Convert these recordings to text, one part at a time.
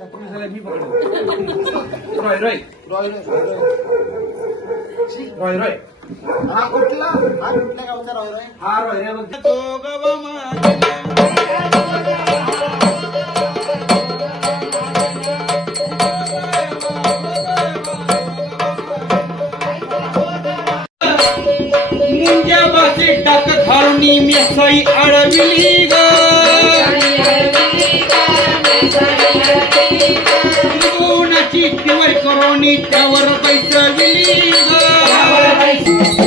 तुम्ही सगळे मी पकडतो. रॉय रॉय रॉय रॉय रॉय हा कुठला गावचा रॉय रॉय हा रॉय रे बघ. मुंज्या बासे टाक खारुनी मेसाई अडविली ग कोणाची केवळ करोनी त्यावर बैसविली ग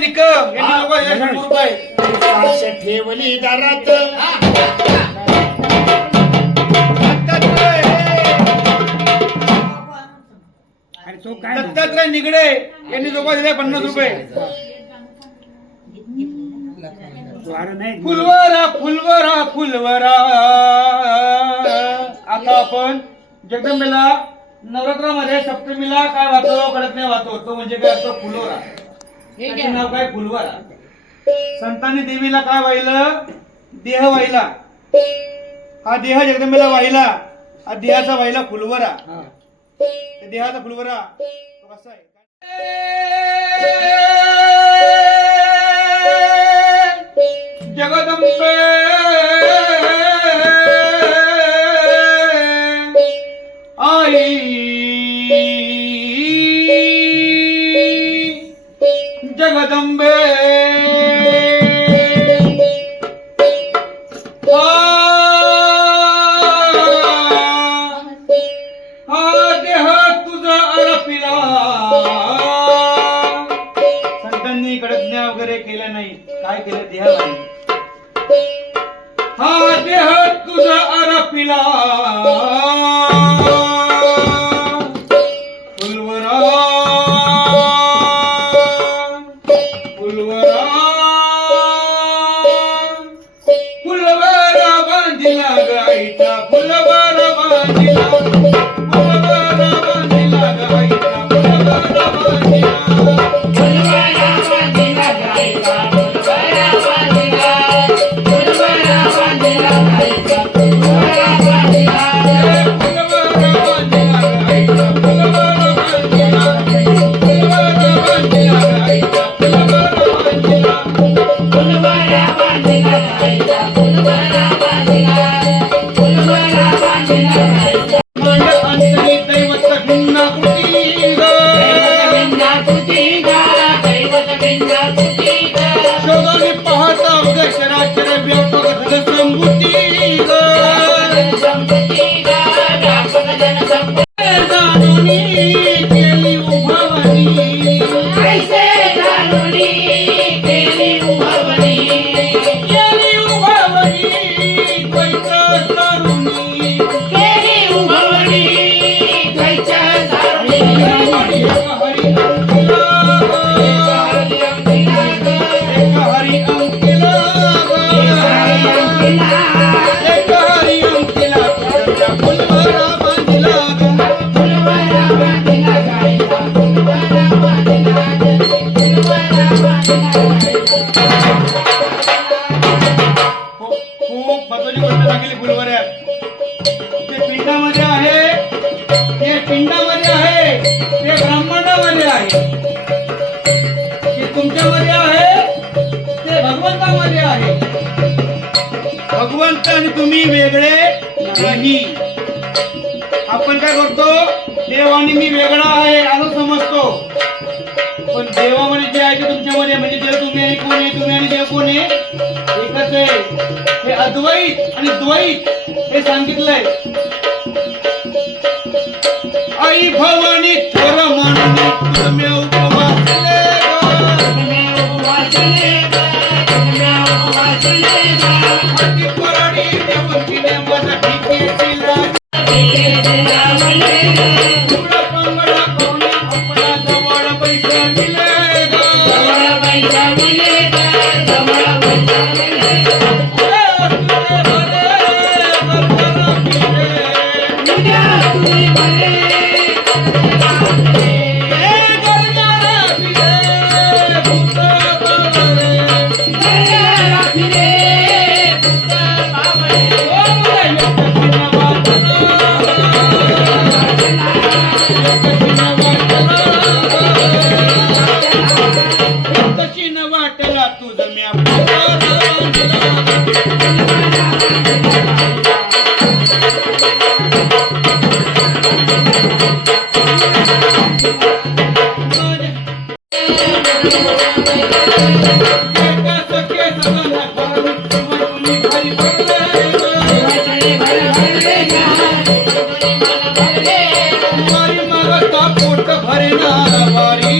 निकम यांनी लोक ₹100 ठेवली दारात दत्तात्रय निगडे यांनी लोक दिले ₹50. फुलवरा फुलवरा फुलवरा. आता आपण जगदंबेला नवरात्रामध्ये सप्तमीला काय वाचतो कडक नाही वाचतो तो म्हणजे काय असतो फुलवरा. त्याचे नाव काय फुलवरा. संतांनी देवीला काय वाहिलं देह वाहिला. हा देह जगदंबेला वाहिला. हा देहाचा वाहिला फुलवरा. देहाचा फुलवरा कसा आहे जगदंबे आई जगदंबे संतांनी कडज्ञा वगैरे केल्या नाही. काय केलं देहाला हा देह तुझा आरपिला फुलवरा फुलवरा फुलवरा बांधिला गाईचा फुलवरा बांधिला फुलवरा बांधिला गाईचा फुलवरा बांधिला फुलवरा हरी अंकिला एक हरी अंकिला एक हरी अंकिला तुझ्या फुलवारा बांधला खूप महत्वाची गोष्ट सांगितली फुलवाऱ्यात. ते पिंडामध्ये आहे, ते पिंडामध्ये आहे, ते ब्रह्मांडामध्ये आहे, ते तुमच्यामध्ये आहे, ते भगवंतामध्ये आहे. भगवंत आणि तुम्ही वेगळे नाही. आपण काय करतो, देव आणि मी वेगळा आहे असं समजतो, पण देवामध्ये जे आहे ते तुमच्यामध्ये, म्हणजे देव तुम्ही आणि कोण आहे, तुम्ही आणि देव कोण आहे, एकच आहे. हे अद्वैत आणि द्वैत हे सांगितलंय. आई भवानी थोर माननी तुम्ही उपवासले अति पराडी देवकीने माझा ठिकेला तुला पंगडा करून आपला जवळ पैसा मिळेगा वाटला तुझं मी पोट भरेना वारी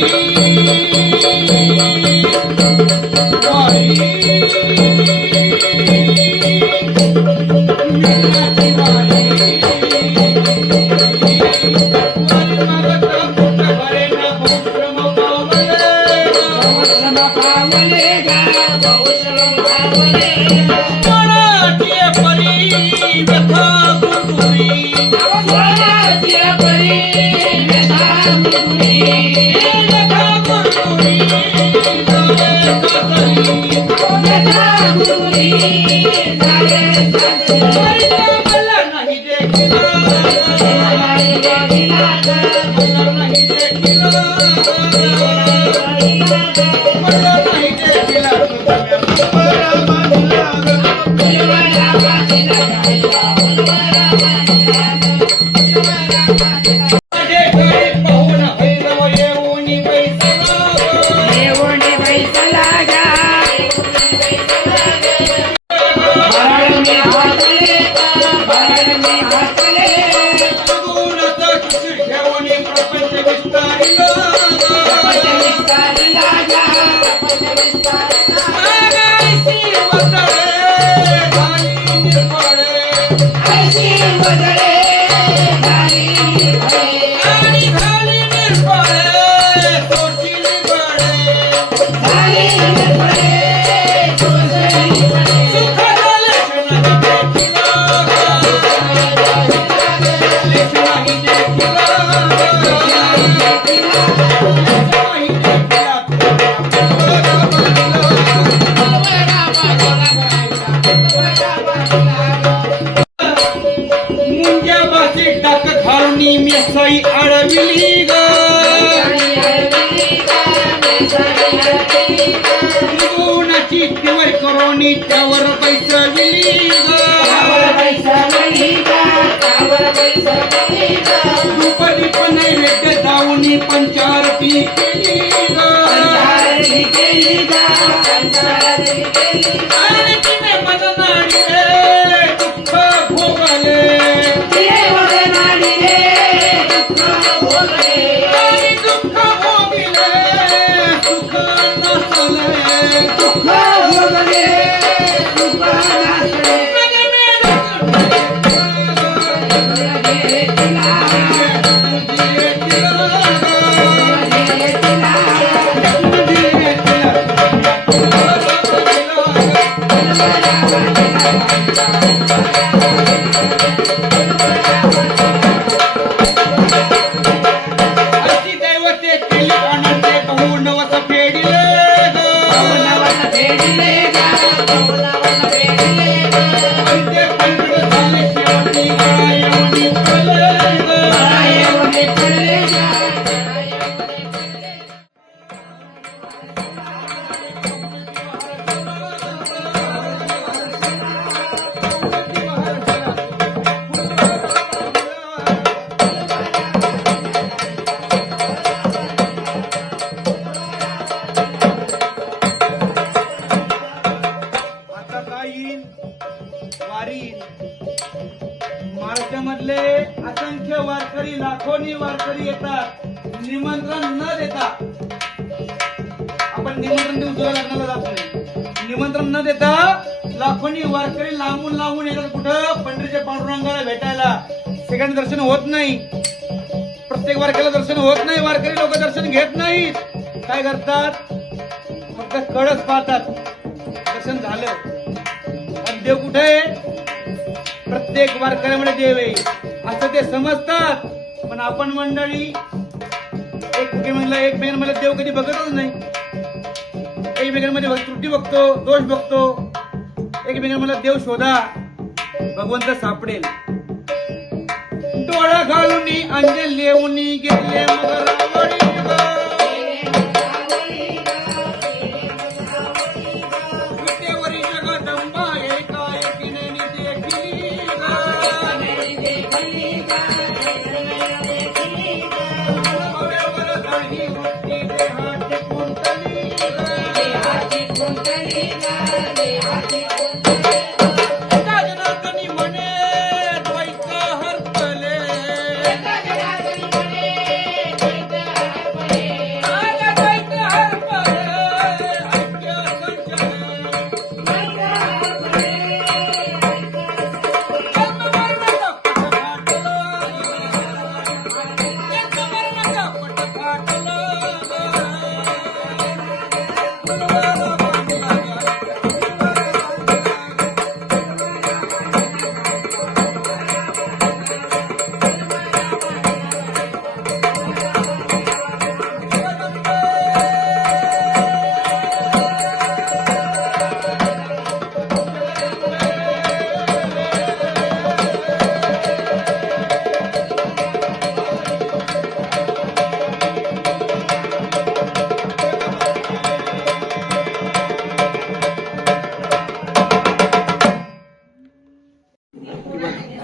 मेसाई अडविली ग गुणाची तिवर करोनी त्यावर पैसविली द्रुपदी पण नैवेद्य दावणी पंचारती केली आणि तिने मदनाडी दुःख भोगले अशी दैवते केली अनंते कहू नवस फेडिले ग. अंते पंढर झाले शेवटी गायवणी पडले ग. आता काय येईल? वारी येईल. महाराष्ट्रामधले असंख्य वारकरी, लाखोनी वारकरी येतात निमंत्रण न देता. आपण निमंत्रण देऊन तुला लग्नाला जात नाही. निमंत्रण न देता लाखोनी वारकरी लांबून लांबून येतात. कुठं? पंढरीच्या पांडुरंगाला भेटायला. सगळ्यांना दर्शन होत नाही. प्रत्येक वारकऱ्याला दर्शन होत नाही. वारकरी लोक दर्शन घेत नाहीत. काय करतात? फक्त कळस पाहतात. दर्शन झालं. आणि देव कुठे आहे? प्रत्येक वारकऱ्यामध्ये देव आहे असं ते समजतात. पण आपण मंडळी एकमेकांमध्ये देव कधी बघतच नाही. एकमेकांमध्ये त्रुटी बघतो, दोष बघतो. एकमेकांमध्ये देव शोधा, भगवंत सापडेल. डोळा घालून अंजन लेवून घेतले मग रावणी ग. विटेवरी जगदंबा एकाएकीने देखली ग. भव्यवर दही वृत्ती देहाची कुंतली ग. जनार्दनी म्हणे द्वैत हरपले. द्वैत हरपले ऐक्य संचले. जन्ममरणाचा पट फाटला. जन्ममरणाचा पट फाटला.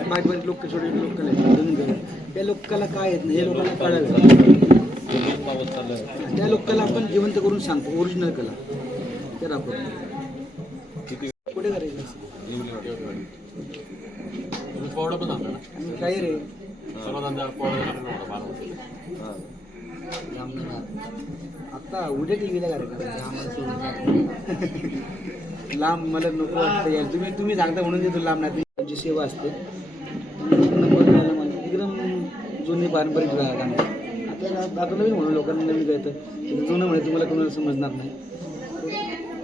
बारीक लोक छोटे लोकल आहेत त्या लोकांना काय येत नाही हे लोकांना कळायला. त्या लोकांना आपण जिवंत करून सांगतो ओरिजिनल कला ते दाखवतो. कुठे करायचं काय रे आता उद्या टीव्हीला कार्यक्रम लांब मला नको वाटतं यार. तुम्ही सांगता म्हणून देतो लांब नाही. जी सेवा असते नंबर मिळाला मला एकदम जुनी पारंपरिक गाणं. आता नवीन म्हणून लोकांना नवीन कळतं. जुनं म्हणजे तुम्हाला कोणाला समजणार नाही.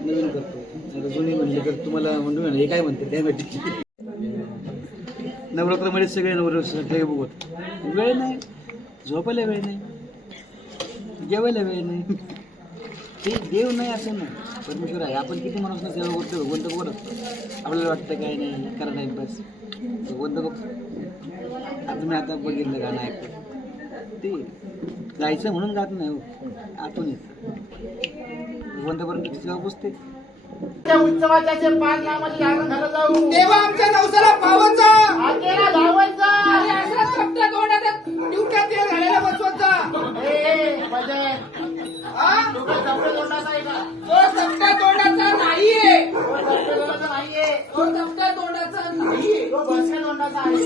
नवीन करतो. आता जुनी म्हणले तर तुम्हाला म्हणून हे काय म्हणते त्यासाठी. नवरात्रामध्ये सगळे नवरात्र बघत वेळ नाही, झोपायला वेळ नाही, जेवायला वेळ नाही. ते देव नाही असं नाही, परमेश्वर आहे. आपण किती माणूस सेवा करतो भगवंत बघत आपल्याला वाटतं काय नाही करा टाइमपास. भगवंत बघ तुम्ही आता बघितलं गाणं ऐकतो ते गायचं म्हणून गात नाही हो, आतून येतं. भगवंतापर्यंत सेवा पुसते. त्या उत्सवाच्या जे 5 नामाची आपण घरा जाऊ देवा आमच्या नवसाला पावाचा आकेला धावायचा आणि अशा चपट्या तोंडाच्या डिवट्या तेल घालायला बसवायचा. म्हणजे हा? तो काय चपटे तोंडाचा आहे का? तो चपट्या तोंडाचा नाहीये. तो चपटे तोंडाचा नाहीये. तो चपट्या तोंडाचा नाहीये. तो भस्के तोंडाचा आहे.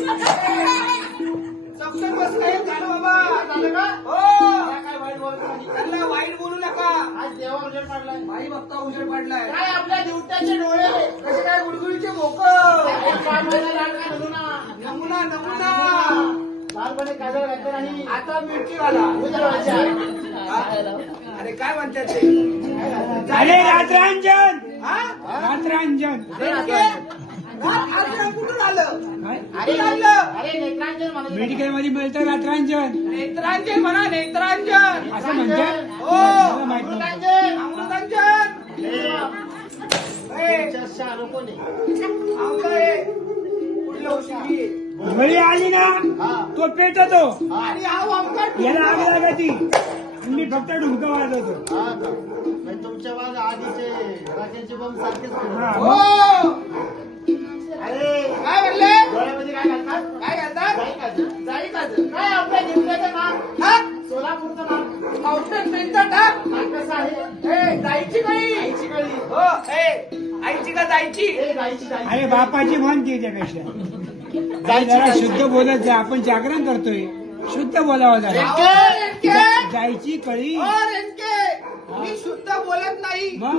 चपट्या बसला हे झालं बाबा. झालं का? हो त्या काय वाईट बोलत नाही. त्यांना वाईट बोलू नका. आज देवा उजेड पडलाय. भाई भक्ता उजेड पडलाय. काय आपल्या दिवट्याचे डोळे कसे काय गुडगुडीचे भोक. नमुना नमुना लालपणे काजळ घातलं आणि आता मिरची घाला. उजळवायच्या. अरे काय म्हणतात ते? अरे रात्रांजन. हा? रात्रांजन. अर्चना कुठून आलं? काय अरे आणलं. अरे नेत्रांजन म्हणाले. मेडिकल मध्ये मिळतं रात्रांजन नेत्रांजन म्हणा, नेत्रांजन. असं म्हणतात हो. मला माहित नव्हतं. नेत्रांजन. अमृतांजन. ए, चर्चा नको नाही. आमचं हे कुठलं औषधी? वेळी आली ना हा. तो पेटतो आणि हा वामकट. याला आग लागायची मी फक्त डुमका वाजवतो हा का? म्हणजे तुमच्या बाद आधीचे राजांचे बंब सारखेच फिरवतात. हा, हो. अरे काय म्हणले? डोळ्यामध्ये काय घालतात? काय घालतात? जाई काजल. जाई काजल. काय आपल्या जिल्ह्याचं नाव? हा? सोलापूरचं नाव. औषध पेनचा टाक. नाव कसं आहे? ए, जायची काही. आईची कळी. हो. ए, आईची का जायची? ए, जायची जायची. अरे बापाची म्हणते त्यापेक्षा जायची, जरा जायची. शुद्ध बोलत जा आपण जागरण करतोय शुद्ध बोलावं जरा अहो, रेणके. जायची कळी हो, रेणके. मी शुद्ध बोलत नाही. मग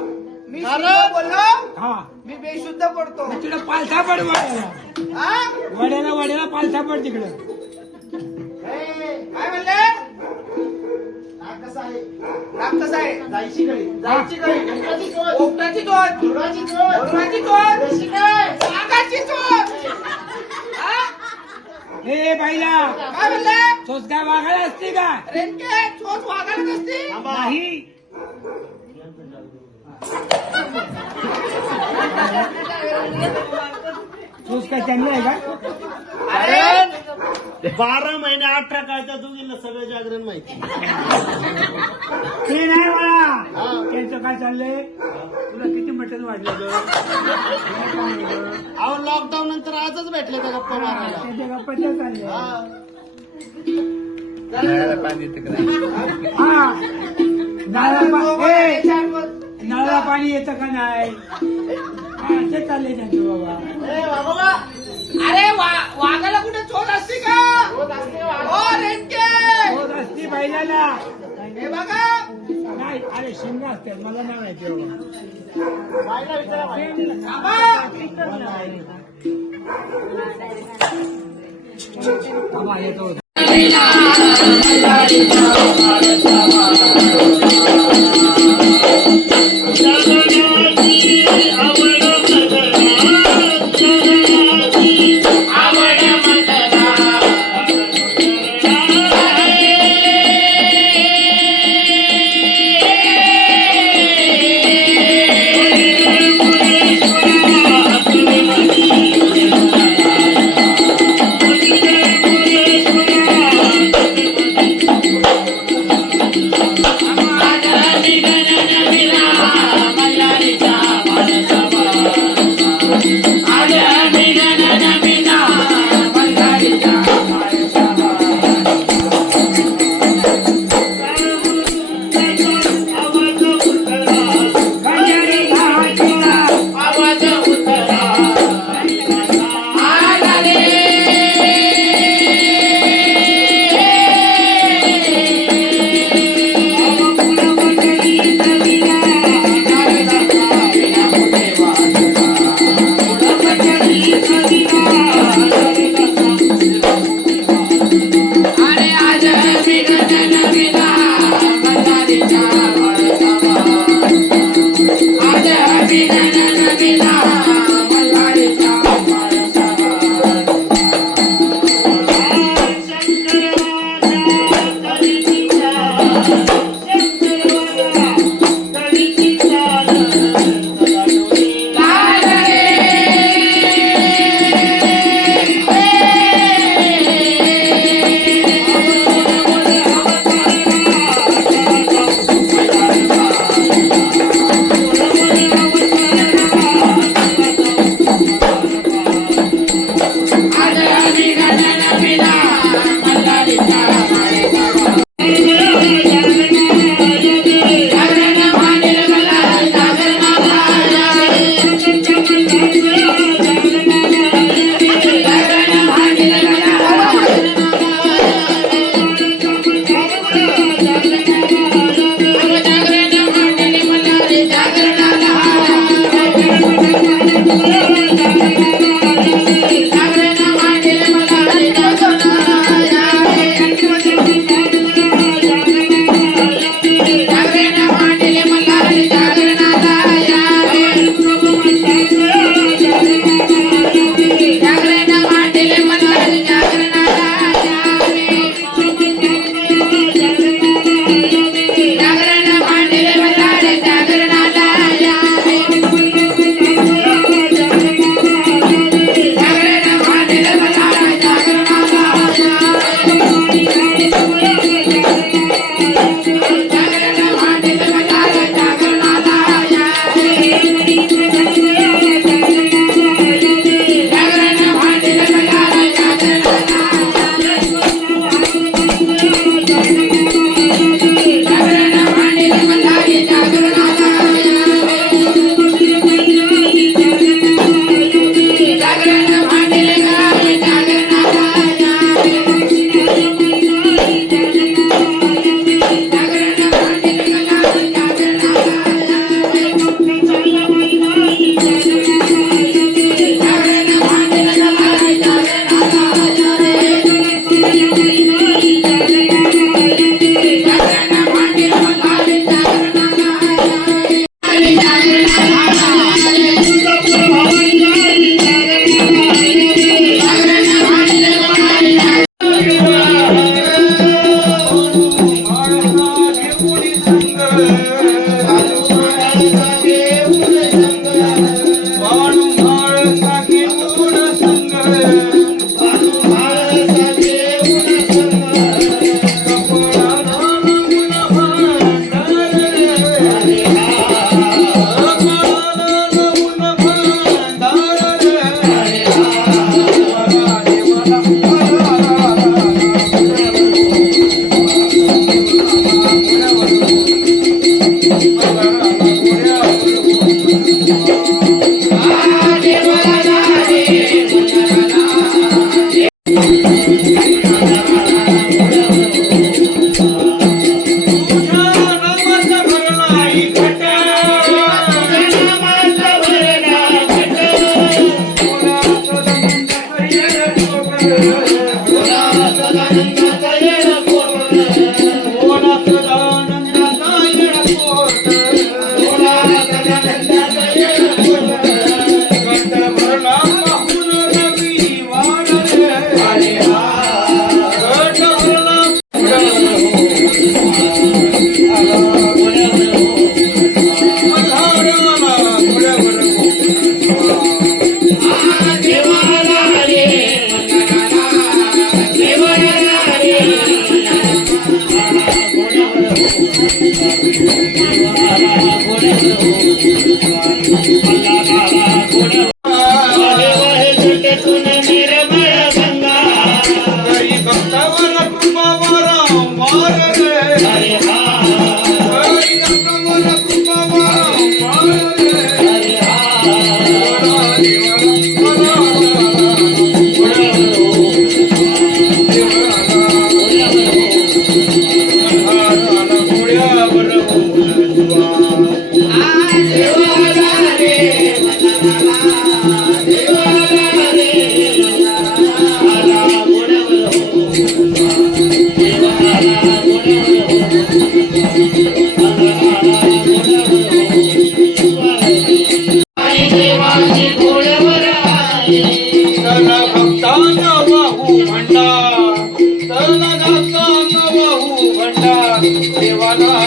मी शुद्ध बोललो, हा मी बेशुद्ध पडतो. मग तिकडं पालथा पड वड्याला हा? वड्याला पालथा पड तिकडं ए, काय म्हणले? नाव कसं आहे? नाक कसं आहे? जायची कळी. जायची कळी. उंटाची चोच. पोपटाची चोच. धुराची चोच. धुराची चोच. जशी काय? नागाची चोच. हा? हे बाईला काय म्हणले? तोच काय वागायला असते का रेणके, चोच वागायला नसती. थांबा. नाही तोच काय त्यांना आहे का अरे 12 महिने 18 काळच्या दोघींना सगळं जागरण माहिती. ते नाही मला हा. त्यांचं काय चाललंय तुला किती मटण वाढलं ग अहो लॉकडाऊन नंतर आजच भेटले त्या गप्पा मारायला. त्यांच्या गप्पाच्या चाललंय हा. हा याच्यावर नळाला पाणी येतं का नाही हा, ते चाललंय त्यांचं बाबा ए बाबा अरे वाघाला कुठे चोच असते का? होत असते हो, रेणके. होत असती बैलाला हे बघा. नाही अरे शिंग असते मला नाही माहिती बाबा बाईला विचारा बाई. बाबा येतो आम्हाला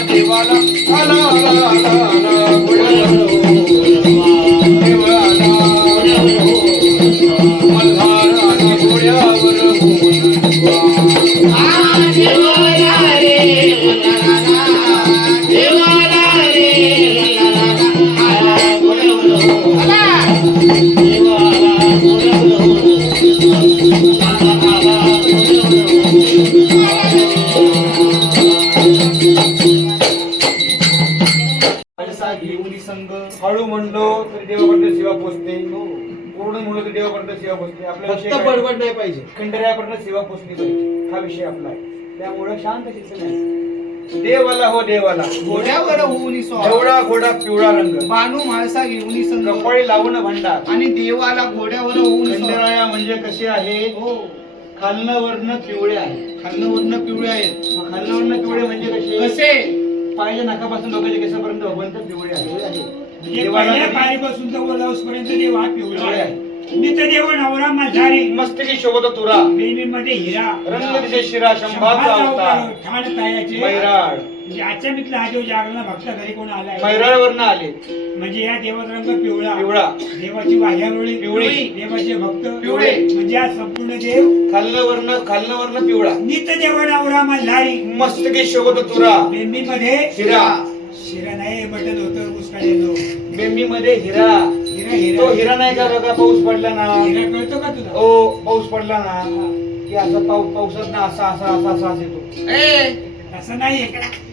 देवाला आला आला आला आला मल्हार आला घोड्यावर हळू म्हणलो तरी देवापर्यंत सेवा पोचते पूर्ण म्हणलो तरी देवापर्यंत सेवा पोचते आपल्या फक्त बडबड नाही पाहिजे. खंडेरायापर्यंत सेवा पोचली पाहिजे हा विषय आपला आहे. त्यामुळे शांत शिक्षण आहे. देवाला हो देवाला घोड्यावर होऊन स्वार जेवढा घोडा पिवळा रंग बानू माळसा घेऊन संग कपाळी लावून भांडार आणि देवाला घोड्यावर होऊन स्वार. खंडेराया म्हणजे कसे आहे हो खालनं वर्ण पिवळे आहे. खाल्लं वर्ण पिवळे आहेत. मग खालनं वर्ण पिवळे म्हणजे कसे कसे पाहिजे नाकापासून डोक्याच्या केसापर्यंत भगवंत पिवळे आहे. म्हणजे पहिल्या पारीपासून तर वरपर्यंत देव हा पिवळा पिवळे आहे. आहे. नित्य देव नवरा मल्हारी मस्तकी शोभत तुरा बेबीमध्ये हिरा रंग दिसे शिरा शंभाचा अवतार ठाण तायाचे मैराळ म्हणजे आजच्या मित्र हा देव जागरण भक्त घरी कोण आलाय मैराळवरनं आले म्हणजे या देवाचा रंग पिवळा पिवळा देवाची वाह्यारोळी पिवळी. देवाचे भक्त पिवळे. म्हणजे हा संपूर्ण देव खालनं वर्ण पिवळा नित्य देव नवरा मल्हारी मस्तकी शोभत तुरा बेंबीमध्ये हिरा शिरा नाही बटन होतं मुस्काळेलो बेंबी मध्ये हिरा हिरा तो हिरा हिरा नाही का बघा पाऊस पडला ना हिरा कळतो का तुला ओ पाऊस पडला ना की असा पावसात ना असा असा असा असा येतो असं नाही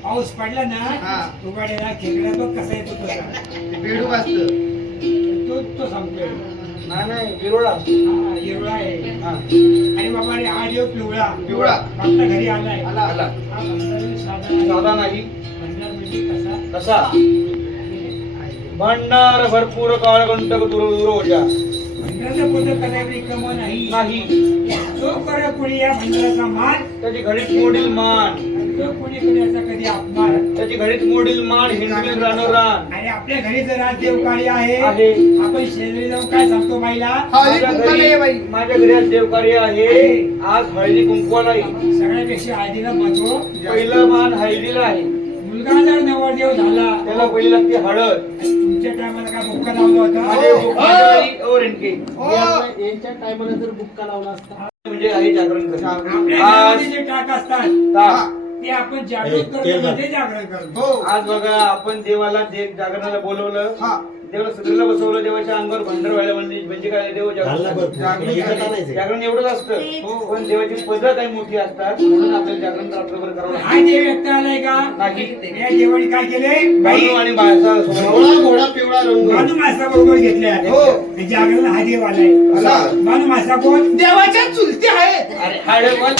पाऊस पडला हा. ना उघाड्याला खेकडा बघ कसा येतो तसा बेडूक असत. तो सांगतोय नाही विरोळा हा, हिरवळा आहे हा आणि बाबा रे हा देव पिवळा पिवळा. भक्त घरी आलाय आला. आला हा भक्त साधा नाही. साधा नाही म्हणणार म्हणजे कसा कसा भंडार भरपूर काळकंटक दुरोजा भंडाराचं पोत कदापि कम नाही नाही जो करे कोणी या भंडाराचा मान त्याची घडीत मोडील मान जो कोणी याचा कधी अपमान त्याची घडीत मोडील मान हिंदवी रानोरान आणि आपल्या घरी जर आज देवकार्य आहे आहे. आपण शेजारी जाऊन काय सांगतो बाईला हळदी कुंकवाला ये बाई. माझ्या घरी आज देवकार्य आहे आज हळदी कुंकवाला आहे. सगळ्यापेक्षा आधीला महत्व पहिलं मान हळदीला आहे मुलगा जर नवरदेव झाला त्याला पहिली लागते हळद तुमच्या टायमाला काय भुक्का लावला होता माझ्या घरी ओ रेणके यांच्या टायमाला जर बुक्का लावला असता म्हणजे आहे जागरण करणे. आपल्या आज घरामध्ये जे टाक असतात ता- ते आपण जागृत करतो म्हणजे जागरण करतो हो आज बघा आपण देवाला जागरणाला बोलवलं हा. देवाला सगळ्याला बसवलं देवाच्या अंगावर भांडर व्हायला म्हणजे काय देव जागरण एवढंच असतं पण देवाची पद्धत काही मोठी असतात म्हणून आपल्याला जागरण रात्रभर करावं लागतं. हा देव व्यक्त आलाय का नाही या देवाने काय केले बाई बाई आणि बाळाचा पिवळा घोडा पिवळा रंग. बानू मासा बरोबर घेतल्या हो. जागरण हा देव आलाय आला. बानू मासा कोण देवाच्या चुलती आहेत. अरे हाडेवर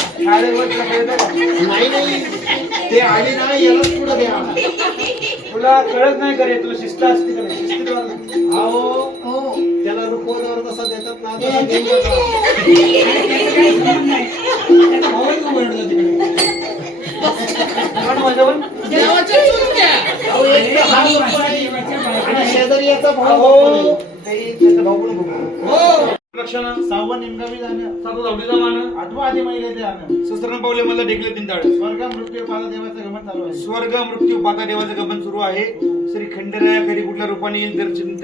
तुला कळतं का? नाही नाही ते आले ना यालाच पुढे द्या. तुला कळत नाही करे तुला शिस्त असते का नाही शिस्तीत वागणं. हो त्याला रुपवल्यावर कसा देतात ना तसा देऊन टाका. त्याचं काही संबंध नाही त्याचा भावच उघडलं तिकडे पण माझं पण देवाच्या चुलत्या. अहो, एक तर हा बानू रुपवा मासा आहे. देवाच्या आणि बायका शेजारी याचा भाऊ अहो, आहे. त्याचा भाऊ पण बघतो. हो लक्षण सहावा निमगावी जाणं. सात जावडीचा मान आठवा आधी महिला ते आणं. सहस्त्र पावले मला देखले तीन ताळ स्वर्ग मृत्यू पाला देवाचं गमन चालू आहे. स्वर्ग मृत्यू पाता देवाचं गमन सुरू आहे. श्री खंडेराया कधी कुठल्या रूपाने येईल दर्शन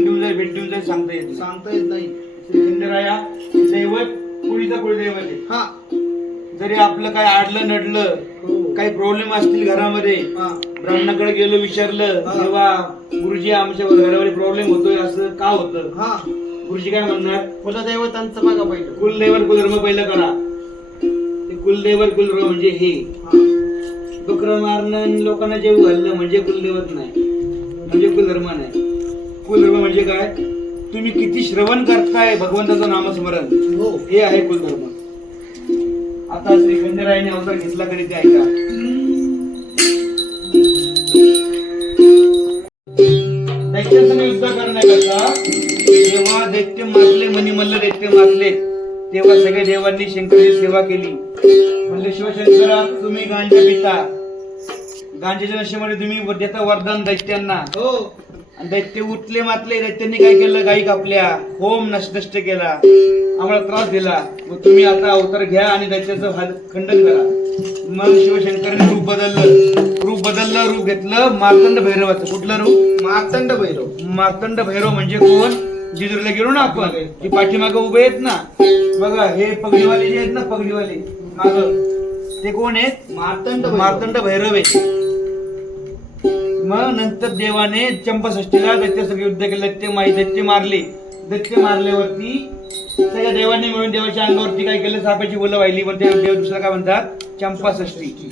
देऊन जाईल भेट देऊन जाईल सांगता येत नाही. सांगता येत नाही. श्री खंडेराया दैवत कुळीचा कुळदैवत आहे. हा जरी आपलं काय आडलं नडलं हो. काही प्रॉब्लेम असतील घरामध्ये हा. ब्राह्मणाकडे गेलो विचारलं हा. तेव्हा गुरुजी आमच्या घरामध्ये प्रॉब्लेम होतोय असं का होतं हा गुरुजी काय म्हणणार कुलदैवतांचं बघा पहिलं. कुलदैवत कुलधर्म पहिलं करा. ते कुलदैवत कुलधर्म म्हणजे हे हा. बकरं मारणं आणि लोकांना जेव घालणं म्हणजे कुलदैवत नाही म्हणजे कुलधर्म नाही. कुलधर्म म्हणजे काय तुम्ही किती श्रवण करताय भगवंताचं नामस्मरण हो हे आहे कुलधर्म. आता श्री खंडेरायाने अवतार घेतला तरी ते ऐका. दैत्यांसंग युद्ध करण्याकरता जेव्हा दैत्य मारले मणिमल्ल दैत्य मारले तेव्हा सगळ्या देवांनी शंकराची सेवा केली. म्हणले शिवशंकरा तुम्ही गांजा पिता गांजाच्या नशेमध्ये तुम्ही देता वरदान दैत्यांना. हो आणि दैत्य उठले मातले दैत्यांनी काय केलं गायी कापल्या होम नष्ट केला आम्हाला त्रास दिला, मग तुम्ही आता अवतार घ्या आणि दैत्याचं खंडन करा. मग शिवशंकराने रूप बदललं, रूप घेतलं मार्तंड भैरवाचं. कुठलं रूप? मार्तंड भैरव. मार्तंड भैरव म्हणजे कोण? जेजुरीला गेलो ना आपण, जी पाठीमागं उभे आहेत ना बघा, हे पगडीवाले जे आहेत ना, पगडीवाले माग, ते कोण आहेत? मार्तंड भैरव आहे. मग नंतर देवाने चंपाषष्ठीला दैत्यासंग युद्ध केलं, दैत्य मारल्यावरती सगळ्या देवांनी मिळून देवाच्या अंगावरती काय केलं? सापाची बोलं वाहिली. पण ते देव दुसरा काय म्हणतात? चंपाषष्ठी.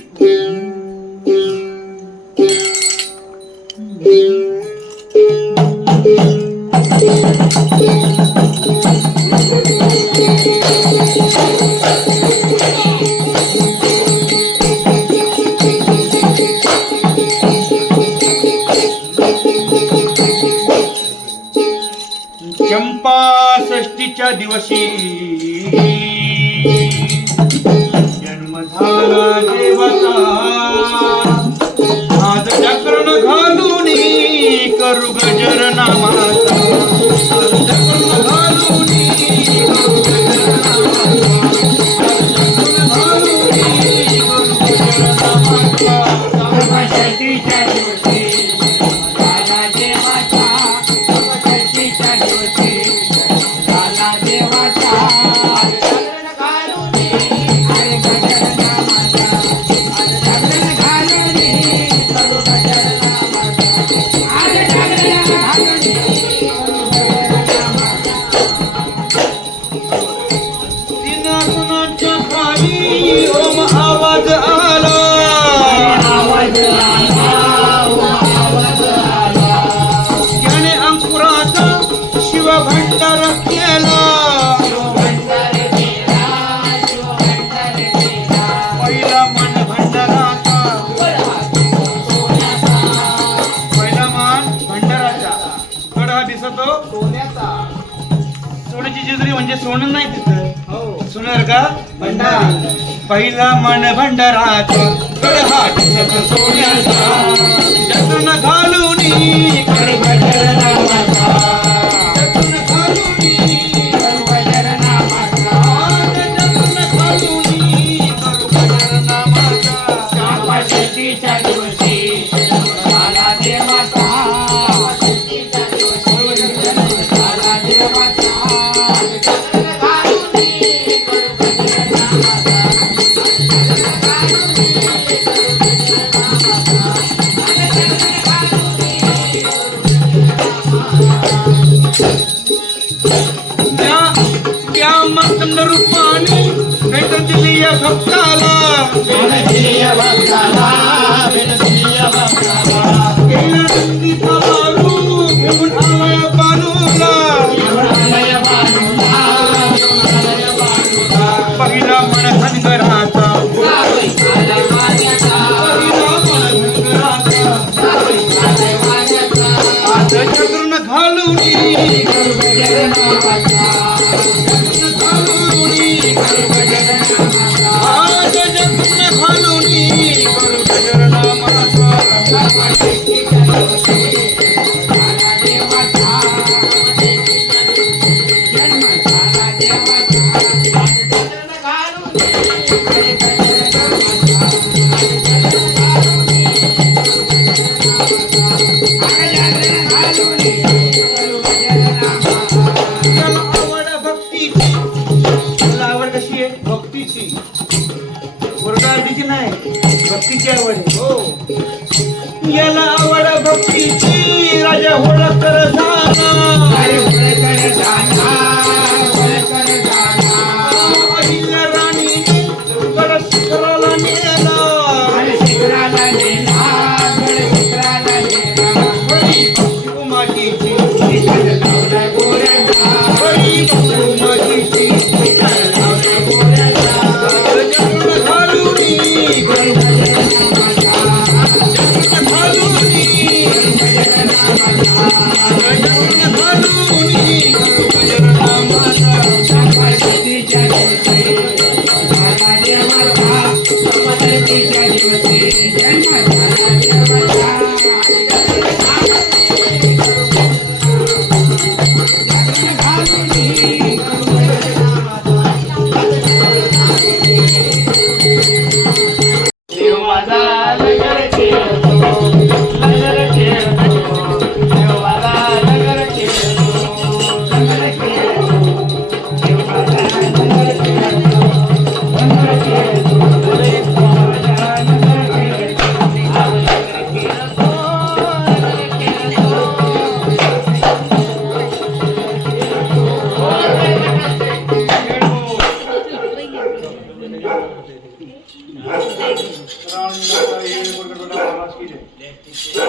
चंपाषष्ठीच्या दिवशी जन्म झाला देवाचा, आज चक्रण घालून करू गजर नामाचा. चक्रण घालून करू गजर नामाचा. चंपाषष्ठीच्या दिवशी झाला देवाचा, चंपाषष्ठीच्या दिवशी झाला देवाचा. अरे गजर नामाचा, अरे जागरण घालून करू गजर नामाचा. अरे जागरण घालून करू गजर नामाचा. सिंहासनाच्या खाली ओम आवाज आला, त्याने अंकुराचा शिव भंडार केला. पहिला मान भंडाराचा, कड हा दिसतो सोन्याचा. सोन्याची जेजुरी म्हणजे सोनं नाही तिथं, सोन्यावर का भंडार. पहिला मान भंडाराचा, कड हा दिसतो सोन्याचा. जतन घालून करू गजर नामाचा, जतन घालून करू गजर नामाचा. जतन घालून करू गजर नामाचा. चंपाषष्ठीच्या दिवशी झाला देवाचा, चंपाषष्ठीच्या दिवशी झाला देवाचा. त्या मार्तंड रूपाने भेट दिली या भक्ताला, केला नंदीचा वारू घेऊन आलाय बानूला. पहिला मन धनगराचा, पहिला मन धनगराचा. आज चक्रण घालून करू गजर नामाचा, घालून करू गजर नामाचा. आज चक्रण घालून करू गजर नामाचा. चंपाषष्ठीच्या दिवशी झाला देवाचा, चंपाषष्ठीच्या दिवशी जन्म झाला देवाचा. अरे गजर नामाचा, अरे गजर घालून अरे जागरण घालून करू गजर नामाचा. त्याला आवड भक्तीची. त्याला आवड कशी आहे? भक्तीची. ओरडाळीची नाही, भक्तीची आवड आहे. हो, याला आवड भक्तीची. राजा होळकर झाला, अरे होळकर झाला, होळकर झाला. अहिल्या राणीने गड शिखराला नेला. अरे शिखराला नेला, गड शिखराला नेला. हरी भक्ती मातीची, विठ्ठल लावला गोऱ्याला, हरी भक्ती मातीची. विठ्ठल लावला गोऱ्याला. जगन घालून करू गजर नामाचा, जगन घालून गजर नामाचा. जगन घालून करू गजर नामाचा. चंपाषष्ठीच्या दिवशी झाला देवाचा, चंपाषष्ठीच्या दिवशी जन्म झाला देवाचा. जागरण घालून करू गजर नामाचा.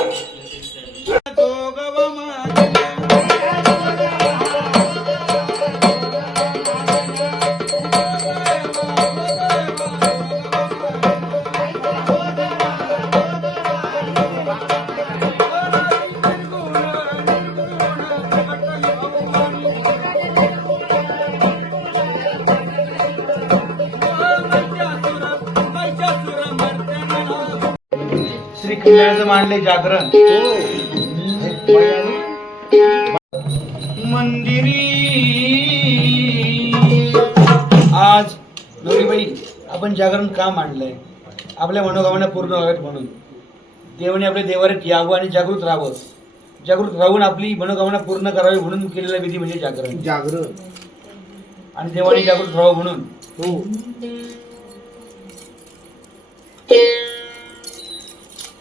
तो गवा माझ्या श्री खंडाचं मांडले जागरण मंदिरी आज नवरीबाई आपण जागरण का मांडलंय? आपल्या मनोकामना पूर्ण व्हाव्यात म्हणून. देवाने आपल्या देवाऱ्यात यावं आणि जागृत राहावं. जागृत राहून आपली मनोकामना पूर्ण करावी म्हणून केलेला विधी म्हणजे जागरण. जागरण आणि देवाने जागृत राहावं म्हणून हो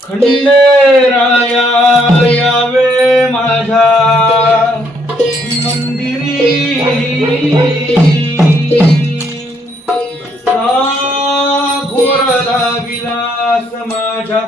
खंडेराया यावे माझ्या मंदिरी घोरला विलास माझ्या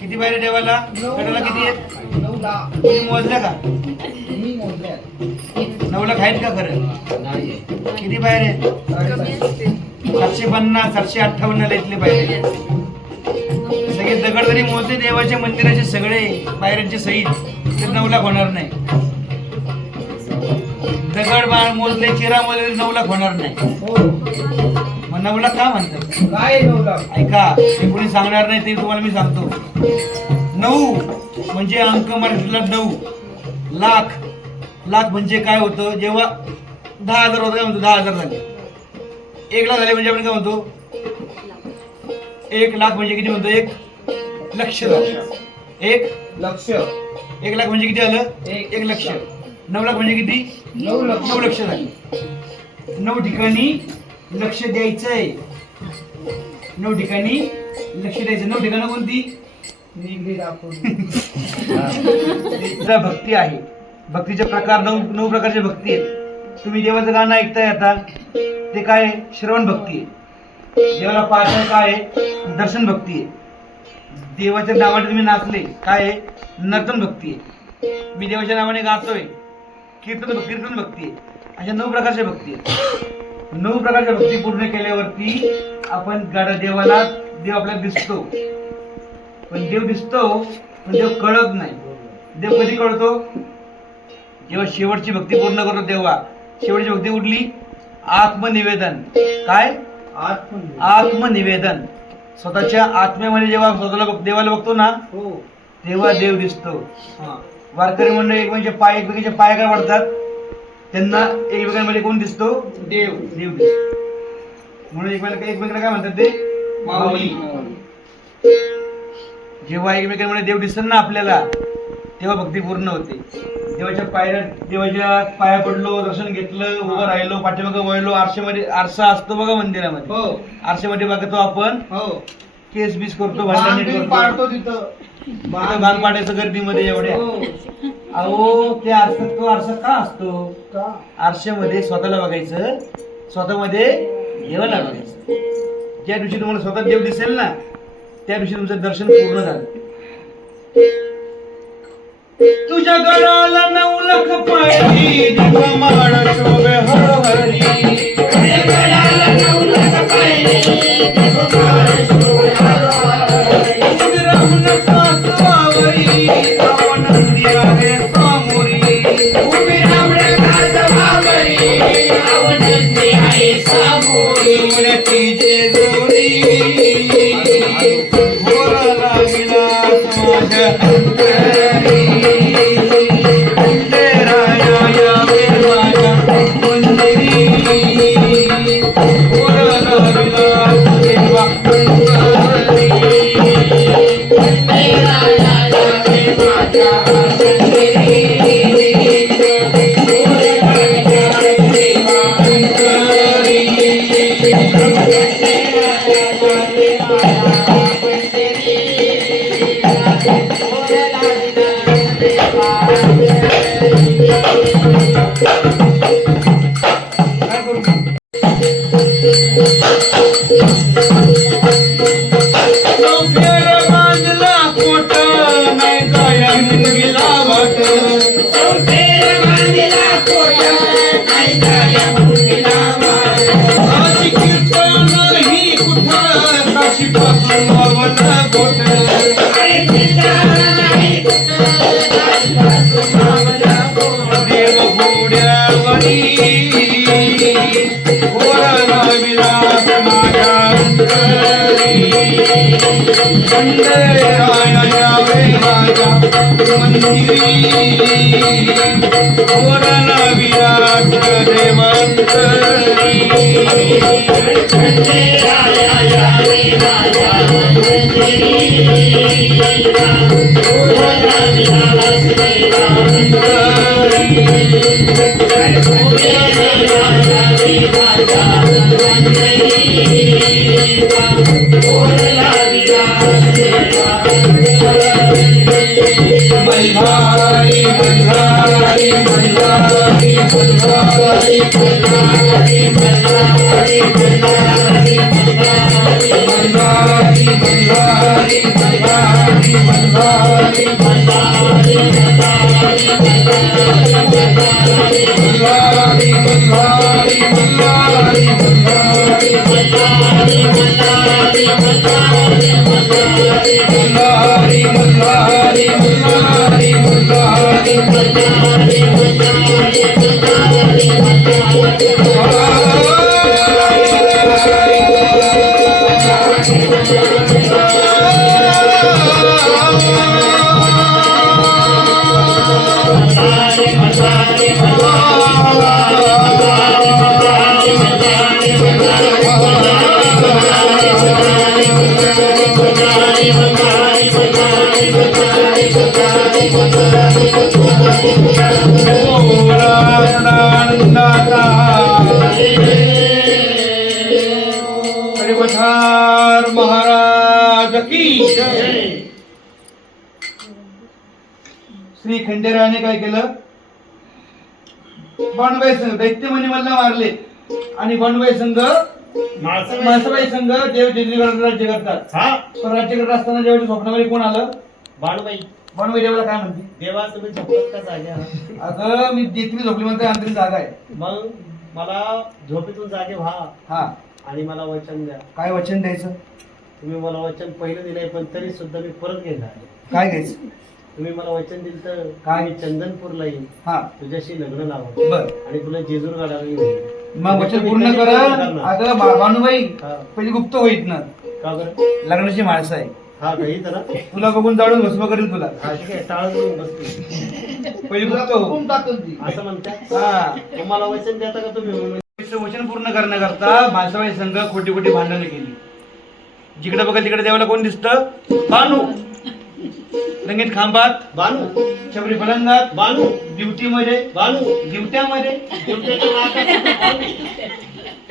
किती पायऱ्या देवाला गडाला किती आहेत? 9 लाख तुम्ही मोजल्या का? मी मोजल्या 9 लाख आहेत का खरं? किती पायऱ्या आहेत? 750 758 इथले पायरे. सगळे दगड जरी मोजले देवाच्या मंदिराचे सगळे पायऱ्यांचे सहित तर 9 लाख होणार नाही. दगड मोजले चिरा मोजले 9 लाख होणार नाही. हो मग 9 लाख का म्हणतात? काय 9 लाख ऐका, हे कोणी सांगणार नाही ते तुम्हाला मी सांगतो. 9 म्हणजे अंक मराठीतला 9. लाख लाख म्हणजे काय होतं? जेव्हा 10,000 होतं काय म्हणतो? 10,000 झाले. 1 लाख झाले म्हणजे आपण काय म्हणतो? 1 लाख म्हणजे किती म्हणतो? 1 लक्ष झालं. 1 लक्ष 1 लाख म्हणजे किती झालं? 1 लक्ष. 9 लाख म्हणजे किती? 9 लाख 9 लक्ष झाले. 9 ठिकाणी लक्ष द्यायचंय. 9 ठिकाणी लक्ष द्यायचं. 9 ठिकाणं कोणती? निगडी दाखवून भक्ती आहे. भक्तीचे प्रकार 9 प्रकारचे भक्ती आहेत. तुम्ही देवाचं गाणं ऐकताय आता, ते काय आहे? श्रवण भक्ती आहे. देवाला पाहताय काय आहे? दर्शन भक्ती आहे. देवाच्या नावाने तुम्ही नाचले काय आहे? नर्तन भक्ती आहे. मी देवाच्या नावाने गातोय कीर्तन भक्ती आहे. अशा 9 प्रकारच्या भक्ती आहेत. 9 प्रकारच्या भक्ती पूर्ण केल्यावरती आपण देवाला देव आपल्याला दिसतो. पण देव दिसतो पण देव कळत नाही. देव कधी कळतो? जेव्हा शेवटची भक्ती पूर्ण करतो तेव्हा. शेवटची भक्ती कुठली? आत्मनिवेदन. काय? आत्मनिवेदन. स्वतःच्या आत्म्यामध्ये जेव्हा स्वतःला देवाला बघतो ना हो तेव्हा देव दिसतो. वारकरी मंडळी एकमेकांचे पाय काय पडतात? त्यांना एकमेकांमध्ये कोण दिसतो? देव दिसतो. म्हणून एकमेकांना काय म्हणतात ते? माऊली. जेव्हा एकमेकांमध्ये देव दिसतात ना आपल्याला, तेव्हा भक्ती पूर्ण होते. देवाच्या पाया पडलो, दर्शन घेतलं, उभं राहिलो, पाठीमागं वळलो, आरसा असतो बघा मंदिरामध्ये, हो आरशामध्ये बघतो आपण, हो केस बीस करतो, भांग भांडण बिंग करतो, पाडतो तिथं. भांग पाडायचं गर्दीमध्ये एवढ्या. अहो ते तो आरसा का असतो? का? आरशामध्ये स्वतःला बघायचं, स्वतःमध्ये देवाला बघायचं. ज्या दिवशी तुम्हाला स्वतः देव दिसेल ना, त्या दिवशी तुमचं दर्शन पूर्ण झालं. तुझ्या गळाला 9 लाख पायरी, जगमाळ शोभे हरहरी. तुझ्या गळाला 9 लाख पायरी, जगमाळ शोभे हरहरी. उभी राहून कासवावरी, आनंदी आहे सामोरी. उभी राहून कासवावरी, आनंदी आहे सामोरी. तिचे जोडी घोराला विलास माझ्या अंतरी. महाराज की जय. श्री खंडेरायाने काय केलं? बंडबाई संघ दैत्य मणिमल्ला मारले आणि बंडबाई संघ माळसाबाई संघ देव जिंदगीवर राज्य करतात. हा पण राज्य करत असताना देवाच्या स्वप्नामध्ये कोण आलं? बाणबाई. बाणबाई देवाला काय म्हणते? देवा तुम्ही झोपत का जाग्या? अगं मी जितकी झोपली म्हणते अंतरी जागा आहे. मग मला झोपेतून जागे व्हा हा आणि मला वचन द्या. काय वचन द्यायचं? तुम्ही मला वचन पहिलं दिलंय पण तरी सुद्धा मी परत घेणार. काय घ्यायचं? तुम्ही मला वचन दिलं तर काय? मी चंदनपूरला येईन, हा तुझ्याशी लग्न लावून बर. आणि तुला जेजूर गाडाला घेऊन. मग वचन पूर्ण करा. अगं भानुबाई हा. पहिली गुप्त होईत ना, का बरं? लग्नाची माणसं आहे. हा काही तर तुला बघून जाळून भस्म करेल तुला ठीक आहे टाळून बसतो पहिली बघतो असं म्हणताय हा तुम्हाला वचन देता का तुम्ही वचन पूर्ण करण्याकरता भाषाबाई संघ खोटी खोटी भांडणं केली. जिकडे बघा तिकडे देवाला कोण दिसतं? बानू. रंगीत खांबात बानू शबरी पलंगात बानू ड्युटीमध्ये बानू दिवट्यामध्ये तुमच्या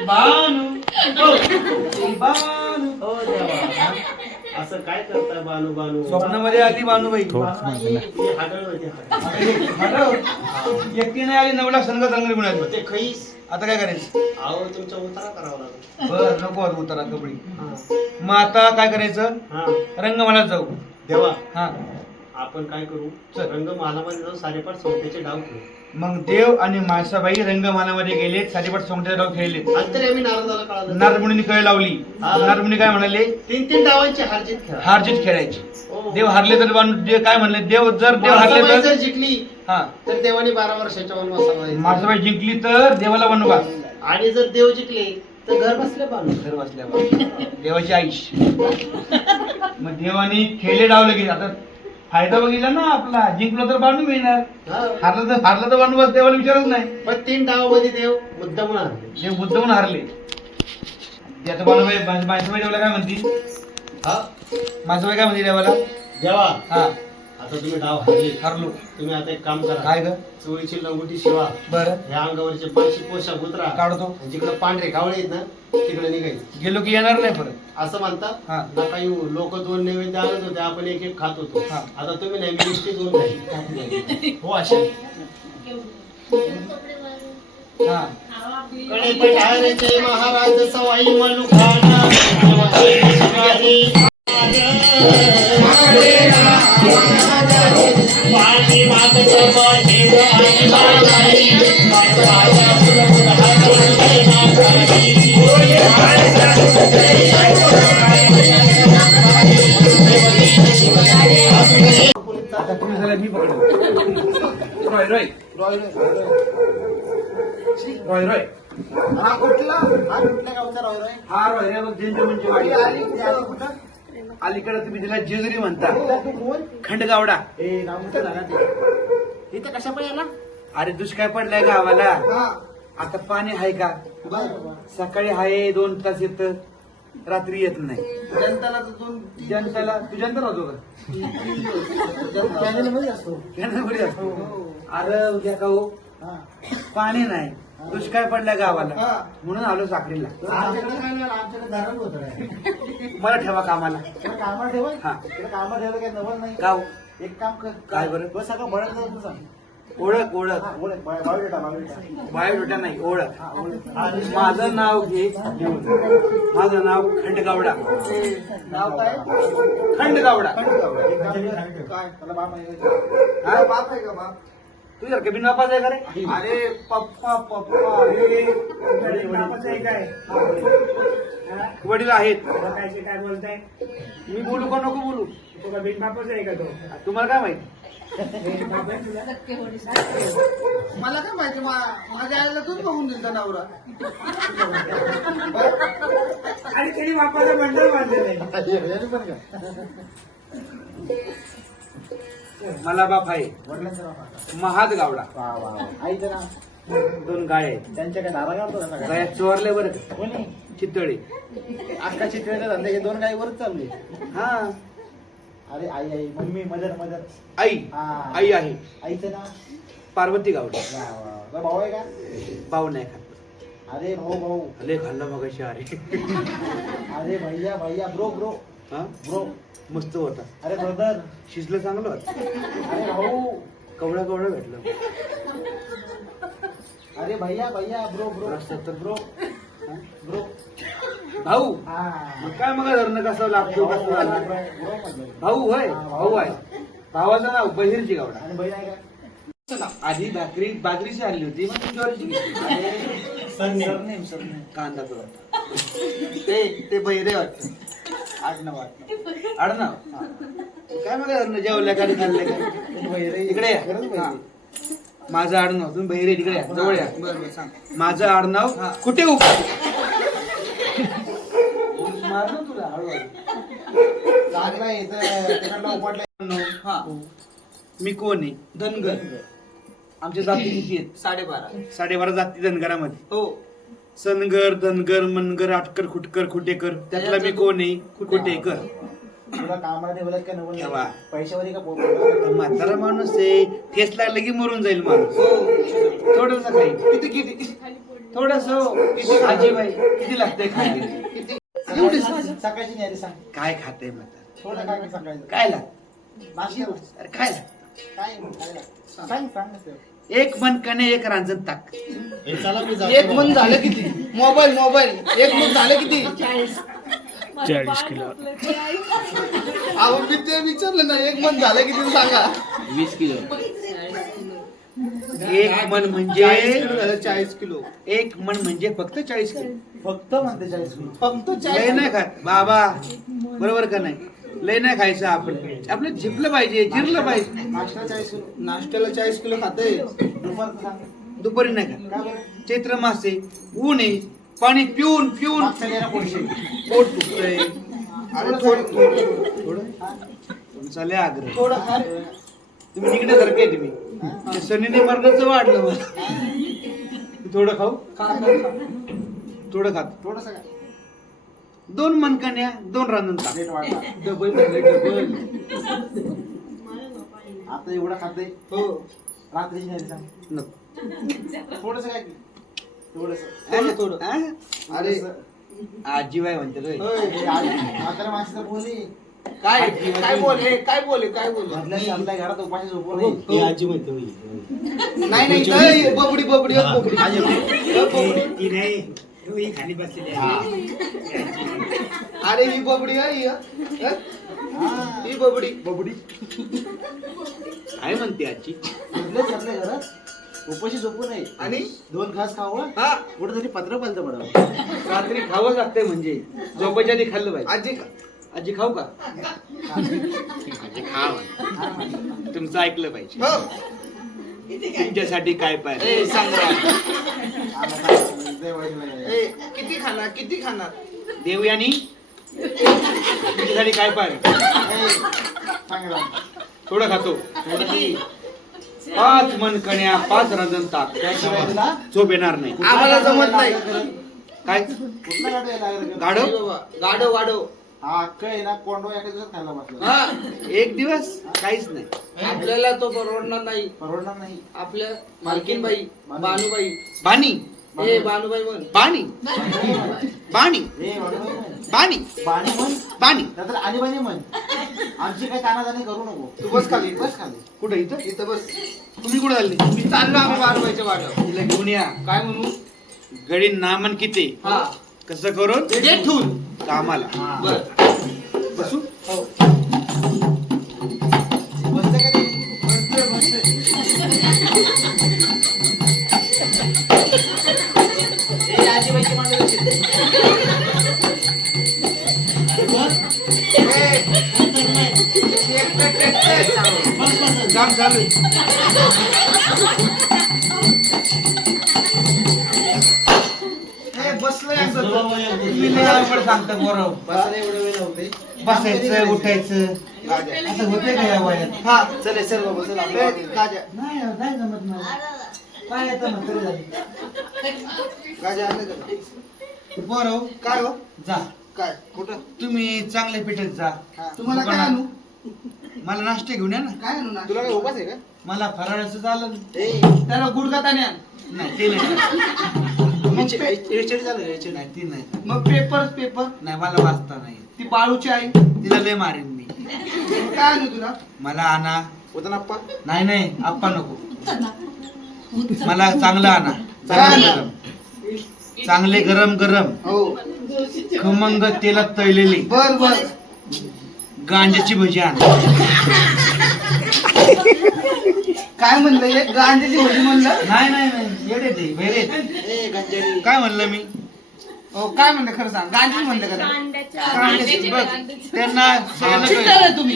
बानू बानू. हो देवा असं काय करताय बानू बानू स्वप्नामध्ये आली बानूबाई. ती हाडळ होती, हाडळ. एकटी नाही आली 9 लाख संघ चांगले गुण ते खैस आता काय करायचं? अहो तुमचा उतारा करावा लागेल. बर नको आता उतारा कबडी. मग आता काय करायचं? हा रंगमालात जाऊ. देवा हा आपण काय करू रंगमालामध्ये जाऊ साडेपाच सोंगट्याचे डाव खेळू. मग देव आणि मासाबाई रंगमालामध्ये गेले. साडेपाठ सोंगट्याचे डाव खेळले. अंतरी आम्ही नारदाला कळालं नारदमुनीने कळ लावली. नारदमुनी काय म्हणाले? 3 डावांची हारजीत खेळा. हारजीत खेळायची. हो. देव हारले तर देव काय म्हणले? देव हारले मासाबाई तर जर जिंकली हा तर देवाने 12 वर्षाच्या वनवासाला जायचं. मासाबाई जिंकली तर देवाला वनवास. आणि जर देव जिंकले तर घर बसल्या बानू. घर बसल्या देवाची आईश. मग देवानी खेळले डाव लगेच. आता फायदा बघितला ना आपला. जिंकलो तर बांधून मिळणार. हा. हारलं तर वनवास. देवाला विचारच नाही. पण 3 डावामध्ये देव मुद्दाम हारले. देव मुद्दामून हारले. त्याचं बाणूबाई मासाबाई देवाला काय म्हणती? हा मासाबाई काय म्हणते देवाला? देवा हा आता तुम्ही डाव हारले. हारलो. तुम्ही आता एक काम करा. काय ग? चोळीची लंगोटी शिवा. बरं ह्या अंगावरचे 500 पोशाख उतरा. काढतो. आणि जिकडे पांढरे कावळे आहेत ना तिकडे निघायचं. गेलो की येणार नाही परत. असं म्हणता हा. नका येऊ. लोक 2 नैवेद्य आणत होते आपण एक खात होतो. हा. आता तुम्ही नाही मी नुसती 2 खायची. हो अशा हा कडे पठाराचे महाराज सवाई मलुखाना शिवाजी पाणी मागचं बहिर आणि बाजारी आता तुम्ही झाला मी पकडतो. रॉय रॉय रॉय रॉय हा कुठला हा कुठल्या गावचा राव रे हा रॉय रे. मग झेंजूमंची वाडी अलीकडे तुम्ही तिला जेजुरी म्हणता. खंडगावडा. इथं कशा पण याला अरे दुष्काळ पडलाय गावाला. आता पाणी आहे का? सकाळी आहे 2 तास येत. रात्री येत नाही. जनताला तर 2 जनताला तू जनता होतो का? चॅनलमध्ये असतो. कॅनलमध्ये असतो. अरे उद्या का हो पाणी नाही. दुष्काळ पडलाय गावाला म्हणून आलो साखरीला. आमच्याकडे काय नाही आमच्याकडे धरण होत नाही. मला ठेवा कामाला. कामाला ठेवा. हा. कामाला ठेवलं काही नवल नाही. गाव एक काम कर काय बरं? बस सगळं बळायला जाऊ सांग. ओळख ओळख बायोडेटा बायोडेटा नाही ओळख. आणि माझं नाव घे. माझं नाव खंडगावडा. नाव काय खंडगावडा. काय त्याला बाप आहे का? हा? बाप आहे का बाप? तू जर कधी नापास आहे का रे? अरे पप्पा पप्पा हे वडील आहेत. काय बोलताय? मी बोलू का नको बोलू? तुला बिन बापच आहे का तो? तुम्हाला काय माहिती? मला काय माहिती माझ्या आईला तूच बघून दिलता नवरा. आणि त्यांनी बापाचं मंडळ बांधलेलं आहे. मला बाप आहे वडिलांचं नाव काय? महाद गावडा. आईचं नाव 2 गाय आहेत. त्यांच्या काय दारा काढतो का? गाया चोरल्या बरं का? कोणी चितळी. अक्का चितळेचा धंदा हे 2 गाई वरच चालले. हा अरे आई आई मम्मी मदर मदर आई. हा. आई आहे आईचं नाव पार्वती गावडा. वा, वा. तुला भाऊ आहे का? भाऊ नाही खात. अरे भाऊ भाऊ लय खाल्लं मग अरे. अरे भैया भैया ब्रो ब्रो हा ब्रो मस्त होता. अरे ब्रदर शिजलं चांगलं होतं. अरे भाऊ कवडा कवडा भेटलं. अरे भैया भैया ब्रो ब्रो रस्त्यात तर ब्रो ब्रो भाऊ. हा मग काय मग धरणं कसं लागतो कसं लागतं? ब्रो म्हणलं. भाऊ होय. भाऊ आहे. भावाचं नाव बहिरची गावडा. आणि बहीण आहे का? आधी बाजरीची आणली होती मग ज्वारीची घेतली. सरनेम कांदा करत ते बहिरे वाटतं. आडनाव आडनाव. काय मग धरणं जेवल्या का खाल्ल्या का? बहिरे इकडे या. हा. माझं आडनाव तुम्ही बहिरे तिकडे या जवळ या. बरं सांग. माझं आडनाव कुठे उभा मारलं तुला हळूहळू. हा मी कोण आहे? धनगर आमच्या जाती किती आहेत? 12.5. 12.5 जाती धनगरामध्ये. हो सनगर, धनगर, मनगर, आटकर, खुटकर, खुटेकर, त्यातला मी कोण आहे? खुटेकर. तुला कामाला ठेवलं का नवं केव्हा? पैशावर का पोरं? म्हातारा माणूस आहे, ठेस लागलं की मरून जाईल माणूस. थोडस खाईल. किती थोडस आजीबाई किती लागतंय खायला? सकाळची न्यारी सांग. काय खाते म्हातारा? थोडं काय सकाळचं काय लागत? नाश्ता अरे काय लागत? काय सांग सांग. एक मन कणे, एक रांजण ताक. चला मी एक मन झालं किती? मोबाईल एक मन झालं किती? 40 किलो. अहो मी ते विचारलं ना, एक मन झालं किती सांगा. 20 किलो. एक मन म्हणजे 40 किलो. एक मन म्हणजे फक्त 40 किलो. फक्त म्हणते 40 किलो. फक्त लय 40. नाही खात बाबा, बरोबर का नाही? लय नाही खायचं आपण. आपलं झिपलं पाहिजे, जिरलं पाहिजे. नाश्ता 40 किलो. नाश्त्याला 40 किलो खाते. दुपारचं सांग. दुपारी नाही खात. काय बरं? चैत्र मासे, ऊन आहे, पाणी पिऊन पिऊन मागच्या गेला पोळशी. पोट दुखतंय. अरे थोडं तुमचा लय आग्रह. थोडं खा. तुम्ही निघण्यासारखे आहे तुम्ही. त्या सनीने मरणाचं वाढलं मग. थोडं खाऊ, थोडं खात. थोडंसं काय? 2 मनकन्या, 2 रांजण ताक. रेट वाढला. डबल झालं, डबल. आता एवढं खाते. हो रात्रीची न्यारी सांग. नको. थोडंसं काय? थोडंसं. थोडं. हा? अरे आजीबाई म्हणते रे. म्हातारा माणसाचं बोली. काय बोलले मधल्या शांता घरात उपाशी झोपू नये. नाही बबडी बबडी. ती नाही तो ही खाली बसलेली आहे. अरे ही बबडी आहे ही बबडी. काय म्हणते आजी? मधल्या शांता घरात उपाशी झोपू नये. आणि 2 घास खावं. हा कुठेतरी पत्र पालतं पडावं. रात्री खावं लागतंय म्हणजे झोपायच्या आधी खाल्लं पाहिजे. आजी आजी खाऊ का? आजी खाव. तुमचं ऐकलं पाहिजे. हो तुमच्यासाठी काय पाहिजे? ए सांग रे. देवाला. ए किती खाणार देवयानी तुमच्यासाठी काय पाहिजे? सांगा. थोडं खातो. 5 मनकण्या, 5 रांजण ताक. त्याशिवाय तुला झोप येणार नाही. आम्हाला जमत नाही. काय? कुठला गाडो यायला लागला? गाढव? नाही बाबा गाडव हा अक्क आहे ना, कोंडो एका दिवसात खायला बसला. हा एक दिवस काहीच नाही. आपल्याला तो परवडणार नाही. परवडणार नाही. आपल्या मालकीनबाई बानुबाई बाणी, ए बानुबाई म्हण. बाणी, बाणी, ए वाढवू. बाणी, बाणी म्हण. बाणी. नंतर आणीबाणी म्हण. आमची काय तानाजाणी करू नको. तू बस खाली. बस खाली. कुठं इथं? इथं बस. तुम्ही कुठं चालले? मी चाललो आम्ही बानुबाईच्या वाड्यावर. तिला घेऊन या. काय म्हणू गडी नामन किती हा कसं करून जेठून कामाला. बर बसू. बसते का ते? ए आजीबाईची मांडवी बस. काम चालू आहे. बसलोय असं. तुम्ही लय अवघड सांगता बरं. बसायला एवढं वेळ नव्हते. बसायचं उठायचं असं होते का या वयात? हा चले सर बाबा चल आपल्या गाजा नाही जमत नाही. काय येतं म्हातारी झाली. गाजा आणलं का? बरं काय हो जा. काय कुठं तुम्ही चांगले पिठत जा. तुम्हाला काय आणू मला नाश्ता घेऊन या ना. काय आणू ना तुला काय उपास आहे का मला फराळाचं चालेल. त्याला गुडघात आणि आण. नाही ते नाही. रेचडी झालं रेचडी. नाही ती नाही. मग पेपर नाही मला वाचता नाही. ती बाळूची आई तिला लय मारेन मी. काय आणू तुला मला आणा. होतं अप्पा नाही आप्पा नको. मला चांगलं आणा. चांगले गरम गरम हो खमंग तेलात तळलेली बर गांजाची भजी आणा. काय म्हणलं एक गांजाची भजी म्हणलं नाही येडे ते वेरे. काय म्हणलं मी? हो काय म्हणलं खरं सांग गांजाची म्हणलं का बघ, त्यांना सगळ्यांना कळलं. तुम्ही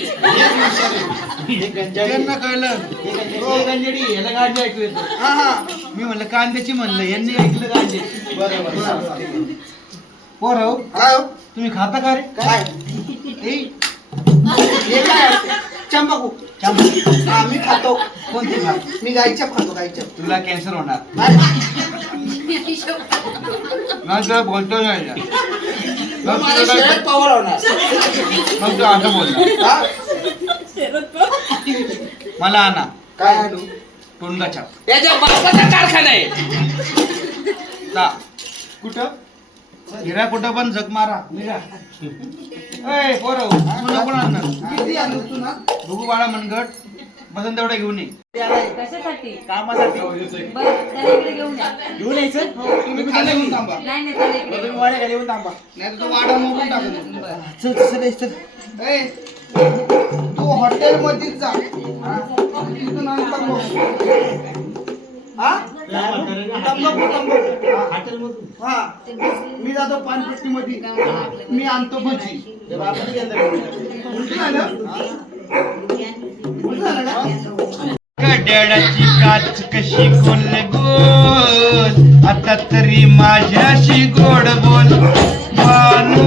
त्यांना कळलं. हे गांजेडी याला गांजे ऐकू येतं. हा मी म्हणलं कांद्याची म्हणलं, यांनी ऐकलं गांजे. पोरं काय हो तुम्ही खाता का रे? काय ए, हे काय असते? चंबाकू. हा, मी खातो. कोणती भाग? मी गायच्या खातो गायच्या. तुला कॅन्सर होणार. अरे, मग तुला बोलतो नाही ना. मग माझ्या तुला शरीरात काय- power होणार. मग तू आता बोलला. हा? मला आणा काय आणू? टोनगा छाप. याच्या बापाचा कारखाना आहे. जा. कुठं हिरा कुठं पण झक मारा निघा. ए पोरं, तुला कोण आणणार? किती आणू तू ना? बघू बाळा मनगट बसन तेवढं घेऊन ये. कशासाठी कामासाठी बरं त्याला इकडे घेऊन या घेऊन यायचं तुम्ही खाली येऊन थांबा. नाही नाही त्याला इकडे तुम्ही वाड्याखाली येऊन थांबा. नाही तर तो वाडा मोडून टाकून. चल चल चल. ए, तू हॉटेल मध्येच जा. हा? तिथून आणता मग. हा? तंबाखू, तंबाखू. हा. हा. मी जातो पानपट्टी मध्ये. मी आणतो भजी. उलटी झालं? उलटी झालं का? कड्याची काच कशी गोल गोल आता तरी माझ्याशी गोड बोल बानू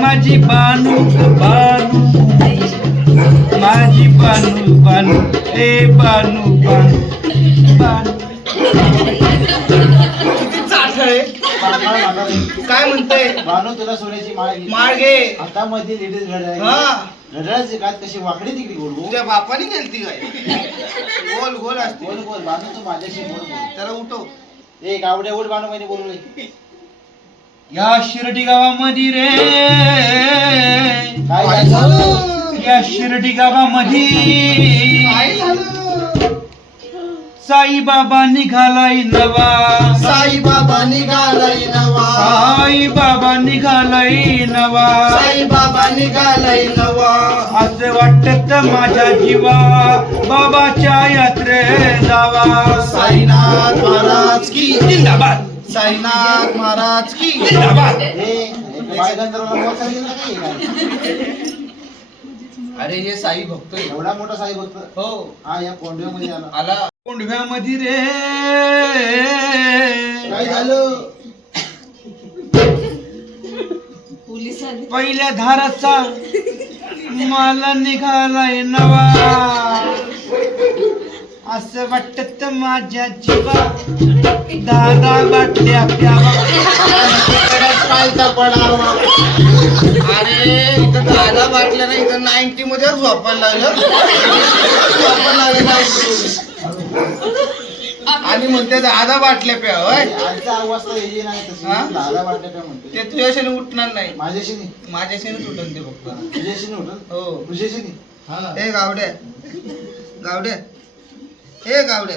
माझी बानू बानू माझी बानू बानू ए बानू बानू बानू. काय म्हणतोय? भानू तुला सोन्याची माळ घे. माळ घे. हातामध्ये लेडीज घड्याळ हा. आहे. घड्याळाची काच कशी वाकडी तिकडी गोल गोल. तुझ्या बापाने गेलती काय? गोल गोल असते. बोल बोल भानू तू माझ्याशी बोल बोल. त्याला उठव. ए गावड्या उठ भानू महिने बोलू या शिर्डी गावामध्ये रे काय झालं? या शिर्डी गावामध्ये काय झालं? साईबाबा निघालाय नवा साईबाबा निघालाय नवा. साईबाबा निघालाय नवा साईबाबा निघालाय नवा. असं वाटत माझ्या जीवा बाबाच्या यात्रे जावा. साईनाथ महाराज की जिंदाबाद साईनाथ महाराज की जिंदाबाद. बाय गंधर्वाला बोल सांगितलं काय? अरे हे साई भक्त आहे. एवढा मोठा साहेब होत. हो हा या कोंडव्यामध्ये आला. आला. कोंढव्यामध्ये रे काय झालं? पोलिसांनी पहिल्या धाराचा मला निघालाय नवा. असं वाटत माझ्या जीवा दादा बाटल्या प्यावा. पालता पडावा. अरे इथं दादा बाटल्या नाही, इथं 90 मध्ये झोपायला लागलं. झोपायला लागलं 90. आणि म्हणते दादा बाटल्या प्या होय. आजचा अवस्था यायची नाही तशी. हा? दादा वाटल्या काय म्हणते. ते तुझ्याशी उठणार नाही. माझ्याशी नाही. माझ्याशीच उठून ते फक्त. तुझ्याशी नाही उठत. हो. तुझ्याशी नाही. हा. ए गावड्या गावड्या ए गावड्या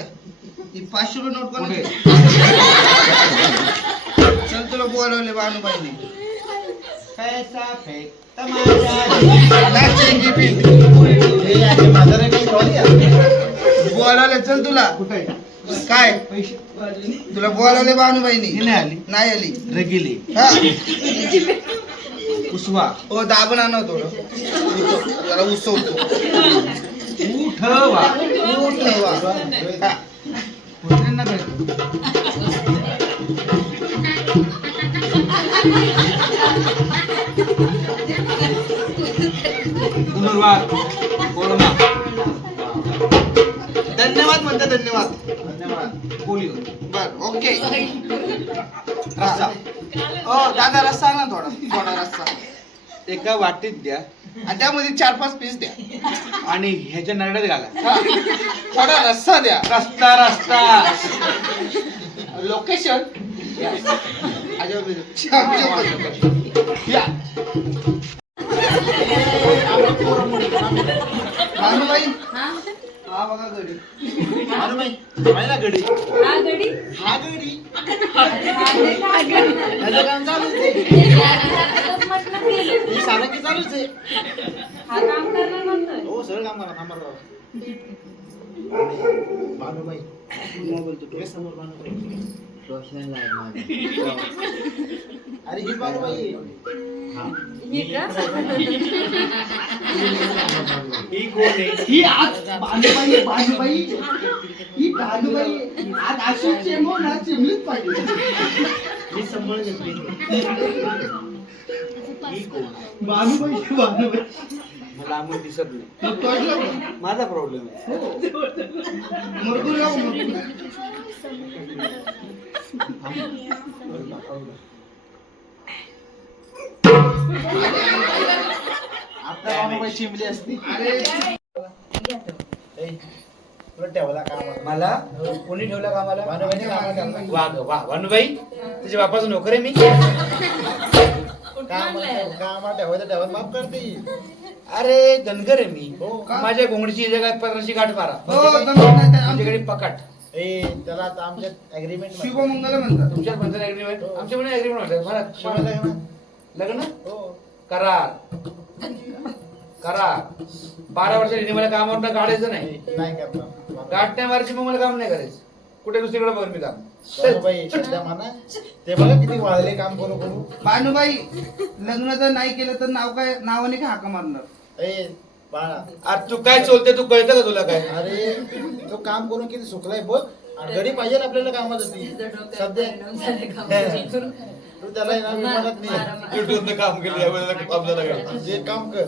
ही 500 रुपये नोट कोण चल तुला बोलवले बानूबाईने. पैसा फेक नाचेंगी पिंड. ए, याची म्हातारी काही ठेवली आहे? बोलवले चल तुला. कुठे काय पैसे तुला बोलवले बानूबाईने. ही नाही आली नाही आली. रगिली हा. उसवा हो दाबून आणव थोडं. जरा उसवतो. उठवा उठवा. हा. उठले ना काय धन्यवाद कोरोना धन्यवाद म्हणते धन्यवाद. धन्यवाद. पोलिओ बर ओके. रस्सा. हो दादा रस्सा ना थोडा थोडा रस्सा. एका वाटीत द्या आणि त्यामध्ये 4-5 पीस द्या. आणि ह्याच्या नरड्यात घाला. हा. थोडा रस्सा द्या. रस्ता रस्ता लोकेशन भानुबाई हा हा बघा गडी. भानू बाई, पाहिला गडी. हा गडी हा गडी. हा गडी ह्याचं काम चालूच आहे. म्हटलं केलं ही सारं की चालूच आहे. हा काम करणार म्हणतोय हो सगळं काम करा. थांबा राव. भानूबाई मोबाईल तुझ्या समोर भानूबाई. अरे ही भानूबाई. ही का ही कोण आहे ही आज भानुबाई भानुबाई ही भानुबाई आज अशी चेमो ना चिमलीच पाहिजे. मी सांभाळून घेतली. ही कोण? भानुबाई मला आम्ही दिसत नाही. माझा प्रॉब्लेम आहे. आता भानुबाई चिमली असती. तुला ठेवला कामाला. मला कोणी ठेवलं कामाला? भानुबाईने कामाला ठेवलं. वा ग वा भानुबाई तुझ्या बापाचं नोकर आहे मी. कामाला ठेवायचं माफ करते. अरे धनगर आहे मी. हो का? माझ्या घोंगडीची जगात पत्राची गाठ मारा. आमच्याकडे पकाट. ए त्याला आता आमच्या ऍग्रीमेंट शुभमंगल म्हणतात. तुमच्या पंचायत ऍग्रीमेंट आमच्या पण ऍग्रीमेंट म्हणतात. मला लग्न हो करार करार 12 वर्षांनी मला कामावर काढायचं नाही. नाही करणार. गाठ नाही मारायची, मग मला काम नाही करायचं. कुठे दुसरीकडे बघ मी काम. भानुबाई सध्या म्हणा ते बघा किती वाळले काम करू करू. भानुबाई लग्न जर नाही केलं तर नावाने का हाका मारणार? ए बाळा अरे तू काय चोलते, तू कळतं का तुला काय? अरे तो काम करून किती सुकलाय बघ. आणि घरी पाहिजे ना आपल्याला कामासाठी सध्या. तू त्याला आहे ना विमानात नाही युट्यूबनं काम केलं यावेळेला आपल्याला जे काम कर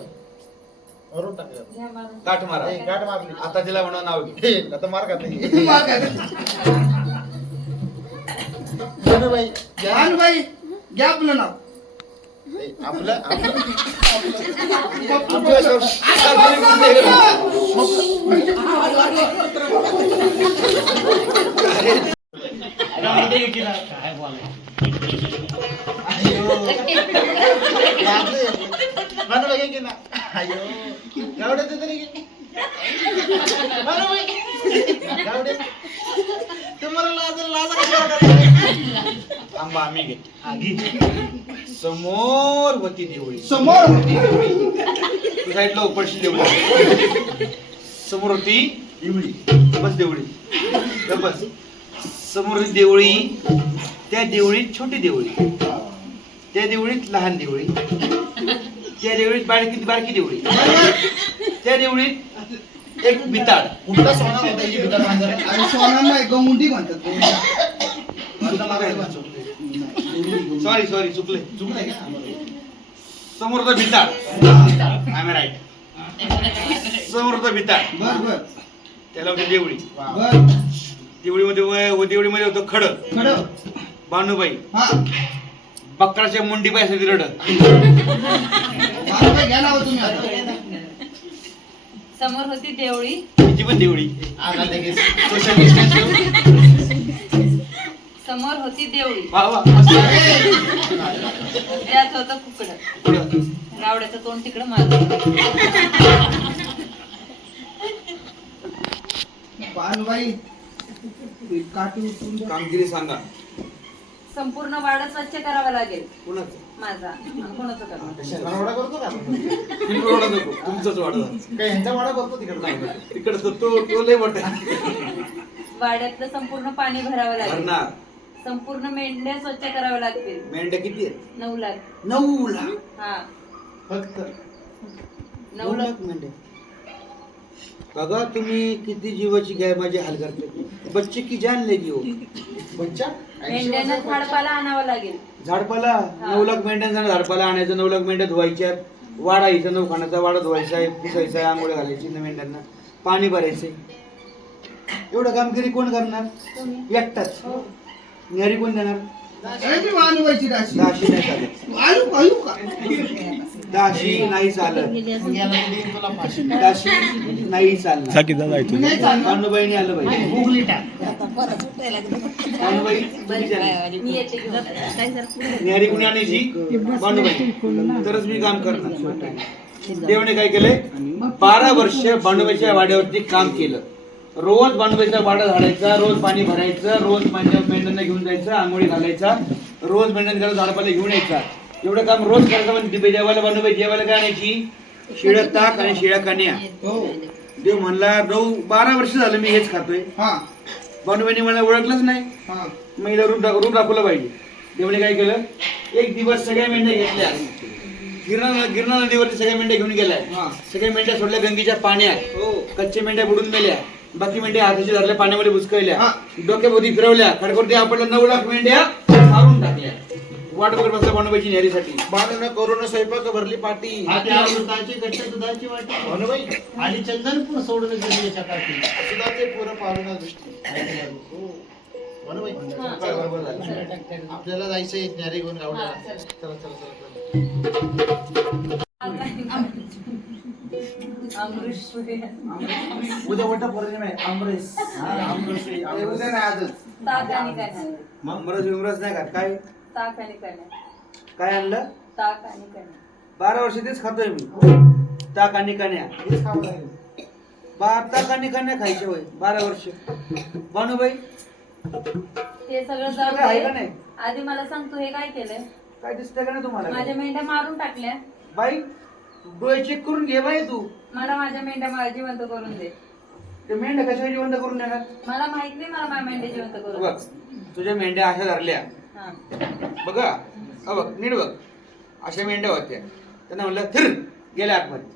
वरून टाकलं. घ्या मारून. गाठ मारा. ए, गाठ मारली आता तिला म्हणा नाव घे. ए, आता मार खाते. भानुबाई घ्या. भानुबाई घ्या आपलं नाव. ए, आपलं आपलं आपल्या सरकारी गुन्हेगार. भानुबाई घे की ना. अयो गावड्याचं तरी घे. भानुबाई गावडे तुम्हाला लाज कशाला करायची? आंबा आम्ही घे. समोर होती देवळी. समोर तू साईडला उपडशी देवळी. समोर होती देवळी. बस देवळी गप्प बस. समोर होती देवळी. त्या देवळीत छोटी देवळी. त्या देवळीत लहान देवळी. त्या देवळीत बारकी देवळी. त्या देवळीत एक बिताड. कुठला सोना होता ही बिटा मांजर? आणि सोना नाही गमुंडी म्हणतात. सॉरी सॉरी चुकले. चुकलंय का? समोर होता बिताड. I right. समोर होता बिताड. बर बर त्याला होती देवळी. बर देवळीमध्ये होतं खड. खडं. भानुबाई हा बकराच्या मुंडी पायासाठी रड. भानुबाई घ्या नाव तुम्ही आता. समोर होती देवळी. तिची पण देवळी. आला लगेच सोशल डिस्टन्स. समोर होती देवळी. वा वा. त्यात होतं कुकडं. पुढं. गावड्याचं तोंड तिकडं माझं. भानुबाई काठी उचलून द्या. कामगिरी सांगा. संपूर्ण वाडा स्वच्छ करावा लागेल. कुणाचं? माझा. आणि कोणाचं करणार? वाडा करतो का आपण? तुम्ही वाडा नको. तुमचंच वाडा. काय ह्यांचा वाडा करतो तिकडे? तिकडचं तो लय मोठा आहे. वाड्यातलं संपूर्ण पाणी भरावं लागेल. भरणार. संपूर्ण मेंढ्या स्वच्छ कराव्या लागतील. मेंढ्या किती आहेत? 9 लाख. 9 लाख. हा फक्त 9 लाख. मेंढ्या. बघा तुम्ही किती जीवाची गाय माझी हाल करते. बच्चे की जान लेगी हो. बच्चा मेंढ्यांना झाडपाला आणावं लागेल. झाडपाला 9 लाख मेंढ्यांचा झाडपाला आणायचं. 9 लाख मेंढ्या धुवायच्या. वाडा इथं नवखानाचा वाडा धुवायचा आहे, पुसायचा आहे, आंघोळ घालायची मेंढ्यांना, पाणी भरायचे. एवढं कामगिरी कोण करणार? एकटाच. न्यारी कोण देणार? अरे भानुबाईची राशी. दाशी नाही चालत. आयु का दाशी नाही चालत. तुला फाशी. दाशी नाही चालणार. नाही चालणार. भानुबाईने आलं पाहिजे. गुगली टाक. भानुबाई तुम्ही जाणार. मी येते घेऊन. न्यारी कुणी आणायची? भानुबाई. तरच मी काम करणार. देवने काय केलंय? 12 वर्ष भानुबाईच्या वाड्यावरती काम केलं. रोज भानुबाईचा वाडा झाडायचा, रोज पाणी भरायचं, रोज मेंढ्यांना घेऊन जायचं, आंघोळी घालायचा, रोज मेंढ्यांना झाडपाला घेऊन यायचा. एवढं काम रोज करायचं. पण जेवायला भानुबाई जेवायला काय आणायची? शिळं ताक आणि शिळ्या कन्या. हो देव म्हणला 12 वर्ष झालं मी हेच खातोय. हा भानुबाईने मला ओळखलंच नाही. हा मग हिला रूप दाखवलं पाहिजे. देवने काय केलं? एक दिवस सगळ्या मेंढ्या घेतल्या. गिरणा नदीवरती सगळ्या मेंढ्या घेऊन गेल्या. हा. सगळ्या मेंढ्या सोडल्या गंगेच्या पाण्यात. हो कच्च्या मेंढ्या बुडून मेल्या. बाकी मेंढ्या हाताशी धरल्या, पाण्यामध्ये बुचकळल्या. हा. डोक्याभोवती फिरवल्या. खडखोटी आपल्या 9 लाख मेंढ्या मारून टाकल्या. वाट बघत बसला भानुबाईची न्यारीसाठी. बाणून करून स्वयंपाक भरली पाटी. हाती अमृताची घट्ट दुधाची वाटी भानुबाई आणि चंदनपूर सोडून गेली याच्या काठी. सुद्धा ते पुरं पाहुणा दृष्टी. हो. भानुबाई, काय बरोबर झालं. आपल्याला जायचंय न्यारी घेऊन गावला. चला चला चला. उद्या वट पौर्णिमा आहे. आमरस. ते उद्या नाही आजच. ताक आणि कण्या. आमरस विमरस नाही का काय ताक आणि कण्या. काय आणलं? ताक आणि कण्या. 12 वर्ष तेच खातोय मी. ताक आणि कण्या. हेच खावं लागेल. ताक आणि कण्या खायचे होय 12 वर्ष. भानुबाई हे सगळं सगळं आहे का जाऊ नाही? दे. आधी मला सांग तू हे काय केलंय? काय दिसतंय का नाही तुम्हाला? माझ्या मेंढ्या मारून टाकल्या. बाई डोळे चेक करून घे बाई तू. मला माझ्या मेंढ्या मला जिवंत करून दे. ते मेंढ्या कशा जिवंत करून देणार? मला माहित नाही मला माझ्या मेंढ्या जिवंत करून बघ दे. तुझ्या मेंढ्या अशा धरल्या हा. बघा. बघ नीट बघ. अशा मेंढ्या होत्या. त्यांना म्हणलं थिर गेल्या आतमध्ये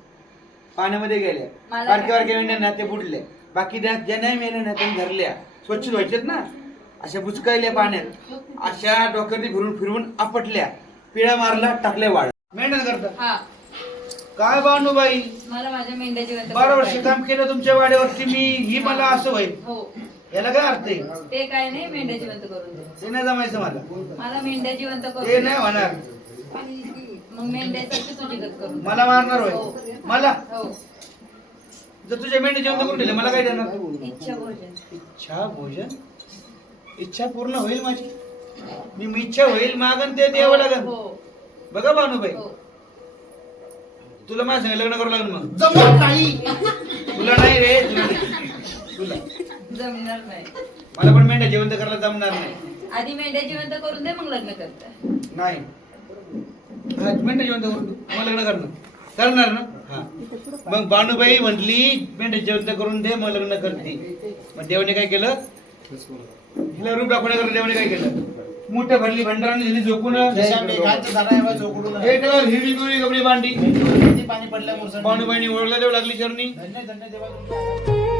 पाण्यामध्ये गेल्या. मला बारक्या बारक्या मेंढ्या ना ते बुडल्या. बाकी ज्या नाही मेंढ्या ना त्यांनी धरल्या. स्वच्छ धुवायच्यात ना. अशा बुचकायल्या पाण्यात. अशा डोक्यात फिरून फिरून आपटल्या. पिळा मारला टाकल्या वाळ. मेंढ्या करता हा. काय बानूबाई मला माझ्या मेंढ्या जिवंत 12 वर्ष करून काम केलं तुमच्या वाड्यावरती मी. ही मला असं होईल दे. हो. याला काय अर्थ आहे? ते काय नाही मेंढ्या जिवंत करून दे. ते नाही जमायचं मला. मला मेंढ्या जिवंत करून ते दे. नाही होणार. मग मेंढ्यासारखी तुझी गत करून दे. मला मारणार होय. हो. मला हो. जर तुझ्या मेंढ्या जेवण करून दिले मला काय देणार? इच्छा भोजन. इच्छा भोजन. इच्छा पूर्ण होईल माझी. मी इच्छा होईल मागन ते द्यावं लागेल. हो. बघा भानुबाई हो. तुला माझ्या संग लग्न करावं लागेल. मग जमत नाही. तुला नाही रे. तुला नाही. तुला जमणार नाही. मला पण मेंढ्या जेवण करायला जमणार नाही. आधी मेंढ्या जिवंत करून दे मग लग्न करता. नाही हा, मेंढ्या जेवण करून तू मग लग्न करणार ना. हा मग बाणूबाई म्हटली मेंढ्या जेवण करून दे मग लग्न करते. मग देवाने काय केलं? हिला रूप दाखवण्याकरता देवाने काय केलं? मोठ्या भरली भंडाराने दिली झोपून. जशा मेघांच्या झाडाएवढा चोकडून आहे. एक हिरवी पिवळी कपडे बांधली. किती पाणी पडल्या मुरसाड. बाणूबाईनी ओळखला देऊ लागली चरणी. धन्य धन्य देवा तुमच्या.